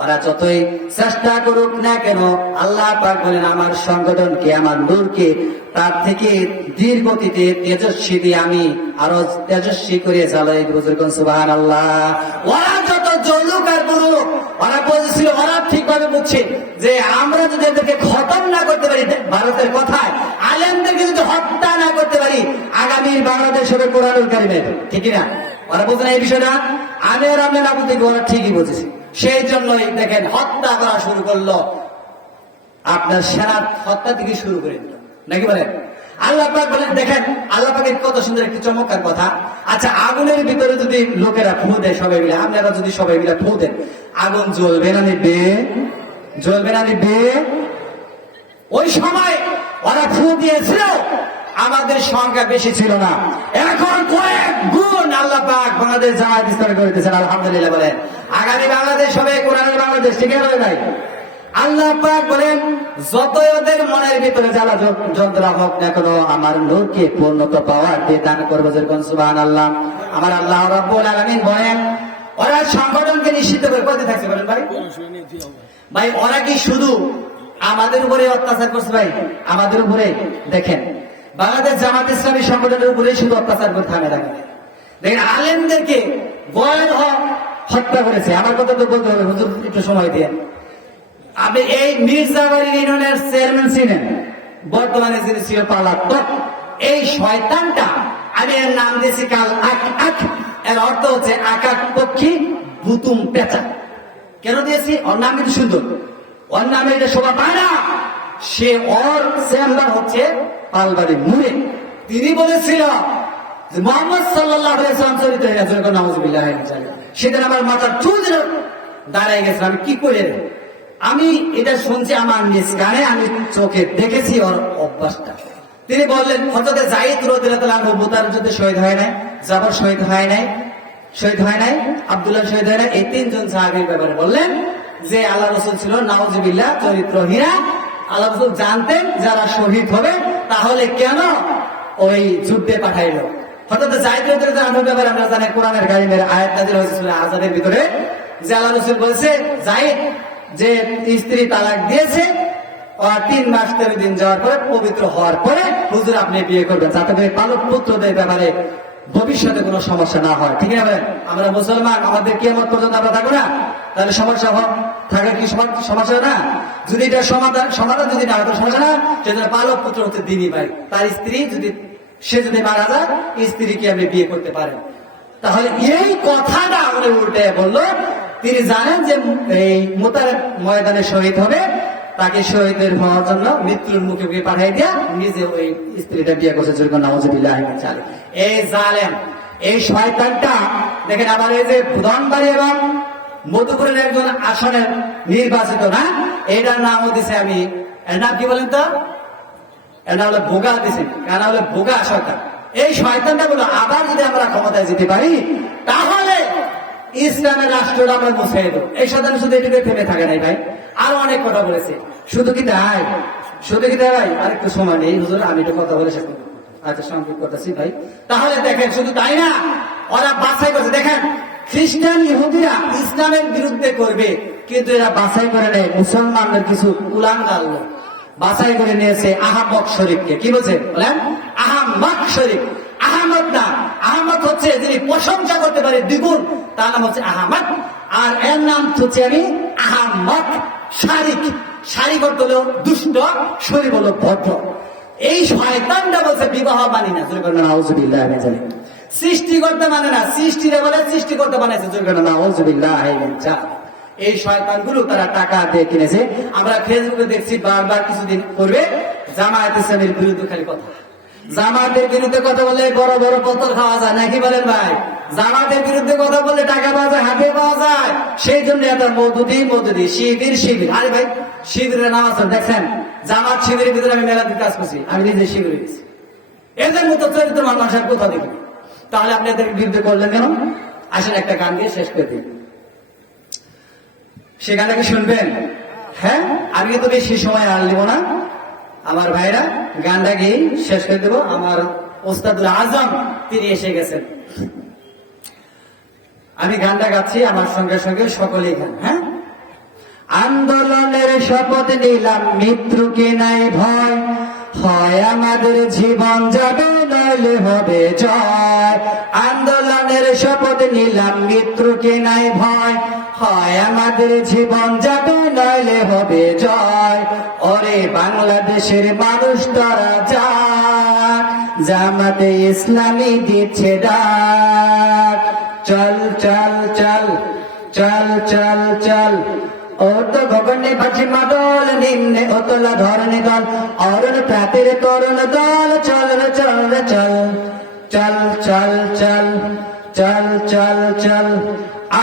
ওরা যতই চেষ্টা করুক না কেন আল্লাহ পাক বলেন আমার সংগঠনকে, আমার নূরকে তার থেকে ধীর গতিতে তেজস্বী দিয়ে আমি আরো তেজস্বী করে জ্বালাই। বুজুর্গণ সুবহানাল্লাহ। ওরা যত জলুক আর বলুক, ওরা বলছিল, ওরা ঠিকভাবে বুঝছে যে আমরা যদি এদেরকে খতম না করতে পারি, ভারতের কথায় আলেমদেরকে যদি হত্যা না করতে পারি, আগামীর বাংলাদেশ হবে কোরআনুল কারীমের। ঠিক না? ওরা বোঝে না এই বিষয়টা? আমি আর আপনি না বুঝতে, ওরা ঠিকই বুঝেছি। সেই জন্যই দেখেন হত্যা করা শুরু করলো, আপনার সেনা হত্যা থেকে শুরু করে দিল, নাকি বলেন? আল্লাহ পাক বলেন, দেখেন আল্লাহ পাকের কত সুন্দর একটি চমৎকার কথা। আচ্ছা, আগুনের ভিতরে যদি লোকেরা ফু দেয় সবাই মিলে, আপনারা যদি সবাই মিলে ফু দেন, আগুন জ্বলবে না নিবে? জ্বলবে না নিবে? ওই সময় ওরা ফু দিয়েছিল, আমাদের সংখ্যা বেশি ছিল না, এখন কয়েক গুণ আল্লাহ পাক বাংলাদেশ জামায়াত ইসলামী করে দিয়েছেন। আলহামদুলিল্লাহ বলেন। আগামী বাংলাদেশ হবে কোরআনের বাংলাদেশ। ঠিক আছে ভাই? আল্লাহ পাক বলেন, যতই ওদের মনের ভিতরে জ্বালা যন্ত্রণা হোক না কেন আমার নূরকে পূর্ণতা পাওয়ার দিয়ে দান করবে। যেরকম সুবহানাল্লাহ। আমার আল্লাহ রাব্বুল আলামিন বলেন, ওরা সংগঠনকে নিষিদ্ধ করে করতে থাকছে। বলেন ভাই, ভাই ওরা কি শুধু আমাদের উপরে অত্যাচার করছে? ভাই আমাদের উপরে দেখেন, বাংলাদেশ জামায়াত ইসলামী সংগঠনের উপরে শুধু অত্যাচার করে থামে রাখে। দেখেন আলেমদেরকে বয়ান হত্যা করেছে। আমার কথা তো বলতে হবে, হুজুর একটু সময় দিয়ে। আপনি এই মির্জাবাড়ি ইউনিয়নের চেয়ারম্যান ছিলেন, বর্তমানে যিনি ছিল পালাত্মক, এই শয়তানটা, আমি এর নাম দিয়েছি কাল আক। এর অর্থ হচ্ছে আকাশ পক্ষী বুতুম পেঁচা। কেন দিয়েছি? ওর নাম কিন্তু সুন্দর, ওর নামে এটা শোভা পায় না। সে ওর চেম্বার হচ্ছে পালবাড়ি মুড়ে। তিনি বলেছিল যে মুহাম্মদ সাল্লাল্লাহু আলাইহি ওয়াসাল্লাম চরিত হয়ে গেছে। নাউযুবিল্লাহ। সেদিন আমার মাথার চুল দাঁড়ায় গেছে। আমি কি করে, আমি এটা শুনছি আমার নিজ কানে, আমি চোখে দেখেছি ওর অভ্যাসটা। তিনি বললেন, হযরত যায়েদ রাদিয়াল্লাহু আনহু মুতার যুদ্ধে শহীদ হয় নাই, জাফর শহীদ হয় নাই, আব্দুল্লাহ শহীদ হয় নাই। এই 3 জন সাহাবীর ব্যাপারে বললেন যে আল্লাহ রাসূল ছিল নাউযুবিল্লাহ চরিত্রহীন। আল্লাহ রাসূল জানতেন যারা শহীদ হবে, তাহলে কেন ওই যুদ্ধে পাঠাইলো? হযরত যায়েদ রাদিয়াল্লাহু আনহুর ব্যাপারে আমরা জানি কোরআনের কারীমের আয়াত নাযিল হয়েছে সূরা আযাদের ভিতরে, যে আল্লাহ রাসূল বলেছে যায়েদ যে স্ত্রী তালাক দিয়েছে, 3 মাস 3 দিন যাওয়ার পরে পবিত্র হওয়ার পরে হুজুর আপনি বিয়ে করবেন, যাতে করে পালক পুত্রদের ব্যাপারে ভবিষ্যতে কোনো সমস্যা না হয়। ঠিক আছে? আমরা মুসলমান, আমাদের কিয়ামত পর্যন্ত আমরা থাকবো না, তাহলে সমস্যা থাকে কি? সমস্যা না। যদি এটা সমাধান যদি না হয় সমস্যা না। সেজন্য পালক পুত্র হচ্ছে দিনী ভাই, তার স্ত্রী সে যদি মারা যায়, স্ত্রীকে আপনি বিয়ে করতে পারেন। তাহলে এই কথাটা উনি উল্টে বললো, তিনি জানেন যে এই মুতার ময়দানে শহীদ হবে, তাকে শহীদের হওয়ার জন্য মৃত্যুর মুখে পাঠিয়ে দিয়া নিজে ওই স্ত্রীটা বিয়ে করছে। যেরকম নাউযুবিল্লাহ। এই জালেম, এই শয়তানটা দেখেন, আবার এই যে বুধনবাড়ি এবং মধুপুরের একজন আসনের নির্বাচিত না, এটার নামও দিছে, আমি এর নাম কি বলেন তো? এটা হলো ভোগা দিছে, কারণ হলো ভোগা সরকার। এই শয়তানটা বলো আবার যদি আমরা ক্ষমতায় যেতে পারি তাহলে ইসলামের রাষ্ট্রটা আমরা মুছে দেবো। এই শয়তান শুধু এটিতে থেমে থাকে নাই ভাই, আরো অনেক কথা বলেছে। শুধু কি তাই? শুধু কি তাই ভাই? আর একটু সময় নেই হুজুর, আমি একটু কথা বলে শেষ করবো। আচ্ছা, সংক্ষেপ করতেছি ভাই। তাহলে দেখেন, শুধু তাই না, ওরা বাছাই করছে। দেখেন, খ্রিস্টান ইহুদিরা ইসলামের বিরুদ্ধে করবে, কিন্তু এরা বাছাই করে নেয় মুসলমানদের কিছু কুলাঙ্গার লোক, বাছাই করে নিয়েছে আহমদ শরীফকে। কি বলছে বলেন? আহমদ শরীফ। আহমদ না, আহমদ হচ্ছে যিনি প্রশংসা করতে পারে দ্বিগুণ, তার নাম হচ্ছে আহমদ। আর এর নাম হচ্ছে আমি আহমদ শারিক। শারিক অর্থ হলো দুষ্ট, শরীফ হলো ভদ্র। এই শয়তানটা বলছে বিবাহ মানি না, নাউজুবিল্লাহ। সৃষ্টি করতে মানে না, সৃষ্টিরে বলে সৃষ্টি করতে বানাইছে, নাউজুবিল্লাহ। এই শয়তানগুলো তারা টাকা দিয়ে কিনেছে। আমরা ফেসবুকে দেখছি বারবার কিছুদিন করবে জামায়াত ইসলামের বিরুদ্ধে খালি কথা। জামাতের বিরুদ্ধে কথা বলে বড় বড় বোতল খাওয়া যায় নাকি বলেন ভাই? জামাতের বিরুদ্ধে কথা বললে টাকা পাওয়া যায়, হাতে পাওয়া যায়। সেই জন্য এত মধুদি শিবির শিবির। আরে ভাই, শিবিরের নাম আছে দেখছেন? জামাত শিবিরের ভিতরে আমি মেলা দিন কাজ করছি, আমি নিজে শিবিরে গেছি। এদের মতো চরিত্র মানুষের কোথা দেখি? তাহলে আপনি এদের বিরুদ্ধে করলেন কেন? আসেন একটা গান দিয়ে শেষ করে দিন। সে গানটাকে শুনবেন? হ্যাঁ, আমি তো বেশি সময় আর নিব না আমার ভাইরা, গানটা গিয়ে শেষ করে দেবো। আমার ওস্তাদুল আজম তিনি এসে গেছেন। আমি গানটা গাচ্ছি, আমার সঙ্গে সঙ্গে সকলেই গান। হ্যাঁ, আন্দোলনের শপথ নিলাম, মৃত্যুকে নাই ভয়, হয় আমাদের জীবন যাবে নইলে হবে জয়। আন্দোলনের শপথ নিলাম, মৃত্যুকে নাই ভয়, হয় আমাদের জীবন যাবে নইলে হবে জয়। ওরে বাংলাদেশের মানুষ তারা যা, জামাতে ইসলামী দিচ্ছে ডাক। চল চল চল চল চল চল, ওর তো গগনে বাজে মাদল, নিম্নে ওতলা ধরণী দল, অরণ প্রাতের তরুণ দল। চল রে চল রে চল, চল চল চল চল চল চল।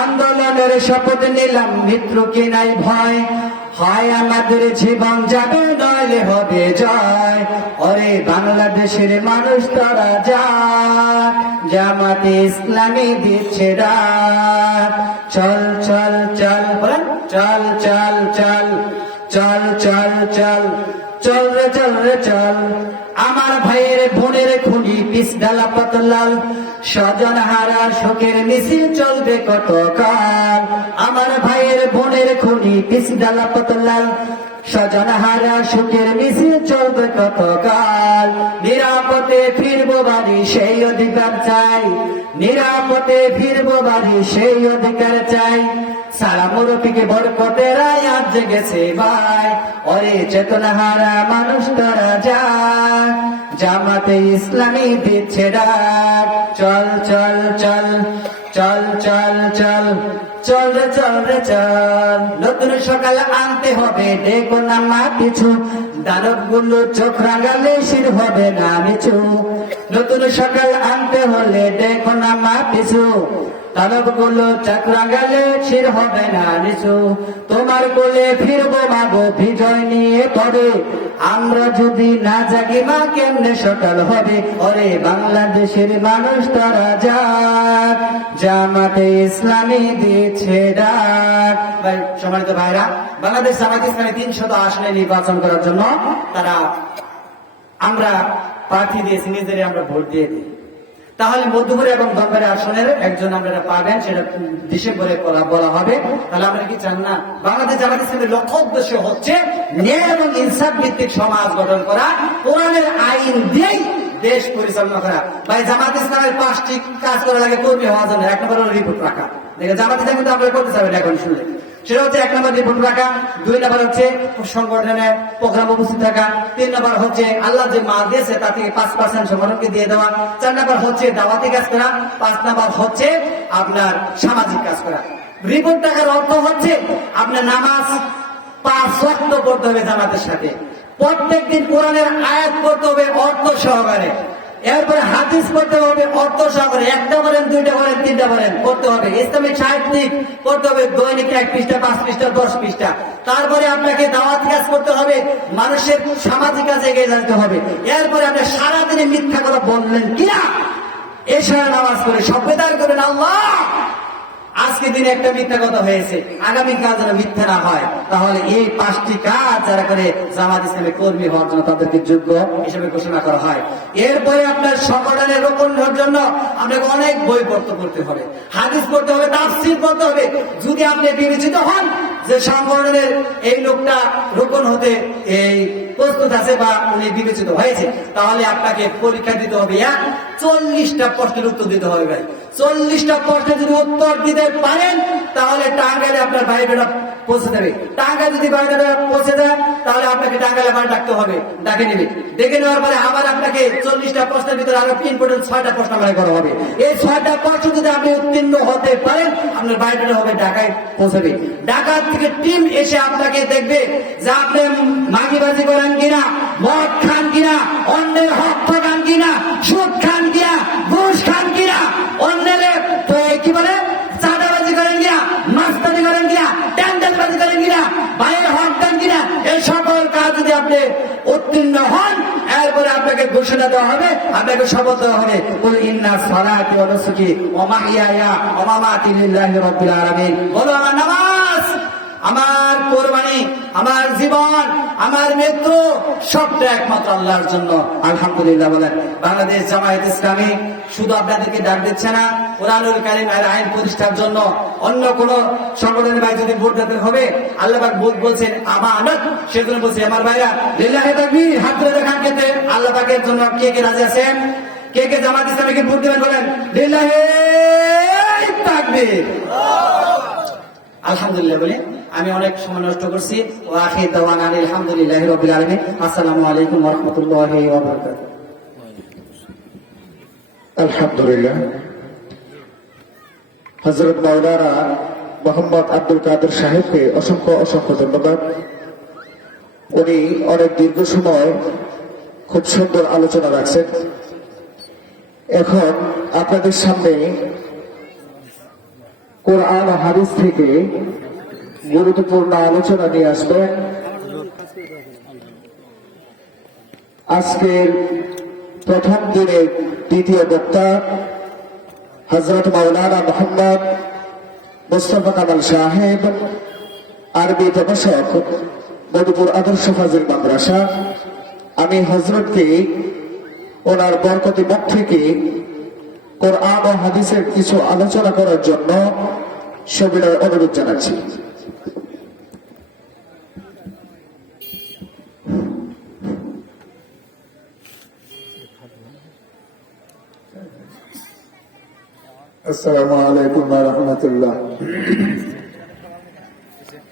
আন্দোলনের শপথ নিলাম, মৃত্যুকে নাই ভয়, হয় আমাদের জীবন যাবে নইলে হবে জয়। ওরে বাংলাদেশের মানুষ তারা যা, জামাতে ইসলামী দিচ্ছে ডাক। চল চল চল বলেন, চল চল চল চল চল চল চল রে চল রে চল। আমার ভাইয়ের বোনের খুনি পিস ডালা পাতলাল, স্বজন হারা শোকের মিছিল চলবে কত কাল। আমার ভাইয়ের বোনের খুনি পিস ডালা পাতলাল, স্বজন হারা শোকের মিছিল চলবে কত কাল। নিরাপদে ফিরবো বাড়ি সেই অধিকার চাই, নিরাপদে ফিরবো বাড়ি সেই অধিকার চাই। সারা মুরব্বীকে বরকতের আয়াত জেগেছে ভাই, ওরে চেতনা হারা মানুষ তারা যায়, জামাতে ইসলামী দিচ্ছে ডাক। চল চল চল চল চল চল চল রে চল রে চল। নতুন সকাল আনতে হবে, দেখো না মা পিছু, দানব গুলো চোখ রাঙালে শির হবে না নিচু। নতুন সকাল আনতে হলে দেখো না মা পিছু, দানব গুলো চোখ রাঙালে শির হবে না নিচু। তোমার কোলে ফিরবো মাগো বিজয় নিয়ে তবে, আমরা যদি না জাগি মা কেমনে সকাল হবে। ওরে বাংলাদেশের মানুষ তারা যাক, জামাতে ইসলামী দিচ্ছে ডাক। ভাই সম্মানিত ভাইরা, বাংলাদেশ জামাতে ইসলামী 300 আসনে নির্বাচন করার জন্য তারা আমরা প্রার্থী দিয়েছি, নিজেরাই আমরা ভোট দিয়ে দিই। তাহলে মধ্যপুরে এবং দমবারে আসনের একজন আপনারা পাবেন, সেটা ডিসেম্বরে বলা হবে। তাহলে আমরা কি চান না বাংলাদেশ জামাত ইসলামের লক্ষ্য উদ্দেশ্য হচ্ছে ন্যায় এবং ইনসাফ ভিত্তিক সমাজ গঠন করা, কোরআনের আইন দিয়েই দেশ পরিচালনা করা। ভাই জামাত ইসলামের 5টি কাজ করা লাগে কর্মী হওয়ার জন্য। 1 নম্বর হলো রিপোর্ট রাখা। দেখেন জামাত ইসলাম কিন্তু আপনারা করতে চাবেন এখন শুনলে, সেটা হচ্ছে 1 নম্বর রিপোর্ট রাখা, 2 নম্বর হচ্ছে সংগঠনের প্রোগ্রাম উপস্থিত থাকা, 3 নম্বর হচ্ছে আল্লাহ যে মাল দিয়েছে তা থেকে 5% সংগঠনকে দিয়ে দেওয়া, 4 নম্বর হচ্ছে দাওয়াতি কাজ করা, 5 নম্বর হচ্ছে আপনার সামাজিক কাজ করা। রিপোর্ট টাকার অর্থ হচ্ছে আপনার নামাজ 5 ওয়াক্ত পড়তে হবে জামাতের সাথে, প্রত্যেকদিন কোরআনের আয়াত পড়তে হবে অর্থ সহকারে, এরপরে হাদিস পড়তে হবে অর্থ সহকারে, একটা বলেন, দুইটা বলেন, তিনটা বলেন, পড়তে হবে। ইসলামিক সাহিত্যিক পড়তে হবে দৈনিক 1 পৃষ্ঠা, 5 পৃষ্ঠা, 10 পৃষ্ঠা। তারপরে আপনাকে দাওয়াত কাজ করতে হবে, মানুষের সামাজিক কাজে এগিয়ে যেতে হবে। এরপরে আপনি সারাদিনে মিথ্যা কথা বললেন কিনা, এশার নামাজ করে সভ্যতার করেন আল্লাহ আজকে দিনে একটা মিথ্যা কথা হয়েছে, আগামীকাল যেন মিথ্যা না হয়। তাহলে এই 5টি কাজ যারা করে জামাত ইসলামের কর্মী হওয়ার জন্য তাদেরকে যোগ্য হিসেবে ঘোষণা করা হয়। এরপরে আপনার সংগঠনের রোপণ হওয়ার জন্য আপনাকে অনেক বই পড়তে হবে, হাদিস পড়তে হবে, তাফসীর পড়তে হবে। যদি আপনি বিবেচিত হন যে সংগঠনের এই লোকটা রোপণ হতে এই প্রস্তুত আছে বা উনি বিবেচিত হয়েছে, তাহলে আপনাকে পরীক্ষা দিতে হবে। 40টা প্রশ্নের উত্তর দিতে হবে ভাই। 40টা প্রশ্নের যদি উত্তর দিতে পারেন তাহলে টাঙ্গাইলে আপনার বায়োডাটা পৌঁছে দেবে। টাঙ্গাইল যদি বায়োডাটা পৌঁছে দেয় তাহলে আপনাকে টাঙ্গাইলে আবার ডাকতে হবে, ডাকে নেবে। ডেকে নেওয়ার পরে আবার আপনাকে 40টা প্রশ্নের ভিতরে আরো 3 পর্যন্ত 6টা প্রশ্ন আমায় করা হবে। এই 6টা প্রশ্ন যদি আপনি উত্তীর্ণ হতে পারেন আপনার বায়োডাটা হবে ঢাকায় পৌঁছাবে। ঢাকা থেকে টিম এসে আপনাকে দেখবে যে আপনি মাগিবাজি করেন কিনা, মদ খান কিনা, অন্যের হক ঠকান কিনা, সুদ খান কিনা, ঘুষ খান কিনা, অন্যের কি বলে চাঁদাবাজি করেন কিনা, মাস্তানি করেন কিনা, ট্যান্ডেলবাজি করেন কিনা, ভাইয়ের হক দেন কিনা, এই সকল কাজ যদি আপনি উত্তীর্ণ হন এরপরে আপনাকে ঘোষণা দেওয়া হবে, আপনাকে শপথ দেওয়া হবে, কুল ইন্না সালাতি ওয়া নুসুকি ওয়া মাহইয়ায়া ওয়া মামাতি লিল্লাহি রাব্বিল আলামিন। বলো আমার নামাজ, আমার কোরবানি, আমার জীবন, আমার মৃত্যু সবটা একমাত্র আল্লাহর জন্য। আলহামদুলিল্লাহ বলেন। বাংলাদেশ জামায়াত ইসলামী শুধু আপনাদেরকে ডাক দিচ্ছে না, কোরআনুল কারীম এর আইন প্রতিষ্ঠার জন্য অন্য কোন সংগঠনের ভাই যদি ভোট দিতে হবে, আল্লাহ পাক বলছেন আমানত, সেজন্য বলছে আমার ভাইরা লিল্লাহি তাকবীর, হাত তুলে দেখান কেতে আল্লাহ পাকের জন্য কে কে রাজি আছেন, কে কে জামায়াত ইসলামীকে ভোট দিবেন বলেন লিল্লাহি তাকবীর। আলহামদুলিল্লাহ বলে আমি অনেক সময় নষ্ট করছি। ওয়া আখির দাওয়ানা আলহামদুলিল্লাহি রাব্বিল আলামিন। আসসালামু আলাইকুম ওয়া রাহমাতুল্লাহি ওয়া বারাকাতুহু। আলহামদুলিল্লাহ। হযরত মাওলানা মোহাম্মদ আব্দুল কাদের সাহেবকে অসংখ্য ধন্যবাদ। উনি অনেক দীর্ঘ সময় খুব সুন্দর আলোচনা রাখছেন। এখন আপনাদের সামনে কোরআন ও হাদিস থেকে গুরুত্বপূর্ণ আলোচনা নিয়ে আসবেন আজকের প্রথম দিনের দ্বিতীয় বক্তা হযরত মাওলানা মোহাম্মদ মুস্তাফা কামাল সাহেব, আরবি প্রভাষক, মধুপুর আদর্শ ফাজিল মাদ্রাসা। আমি হযরতকে ওনার বরকতি মুখ থেকে কোরআন ও হাদিসের কিছু আলোচনা করার জন্য সবিনয় অনুরোধ জানাচ্ছি। আসসালামু আলাইকুম ওয়া রাহমাতুল্লাহ।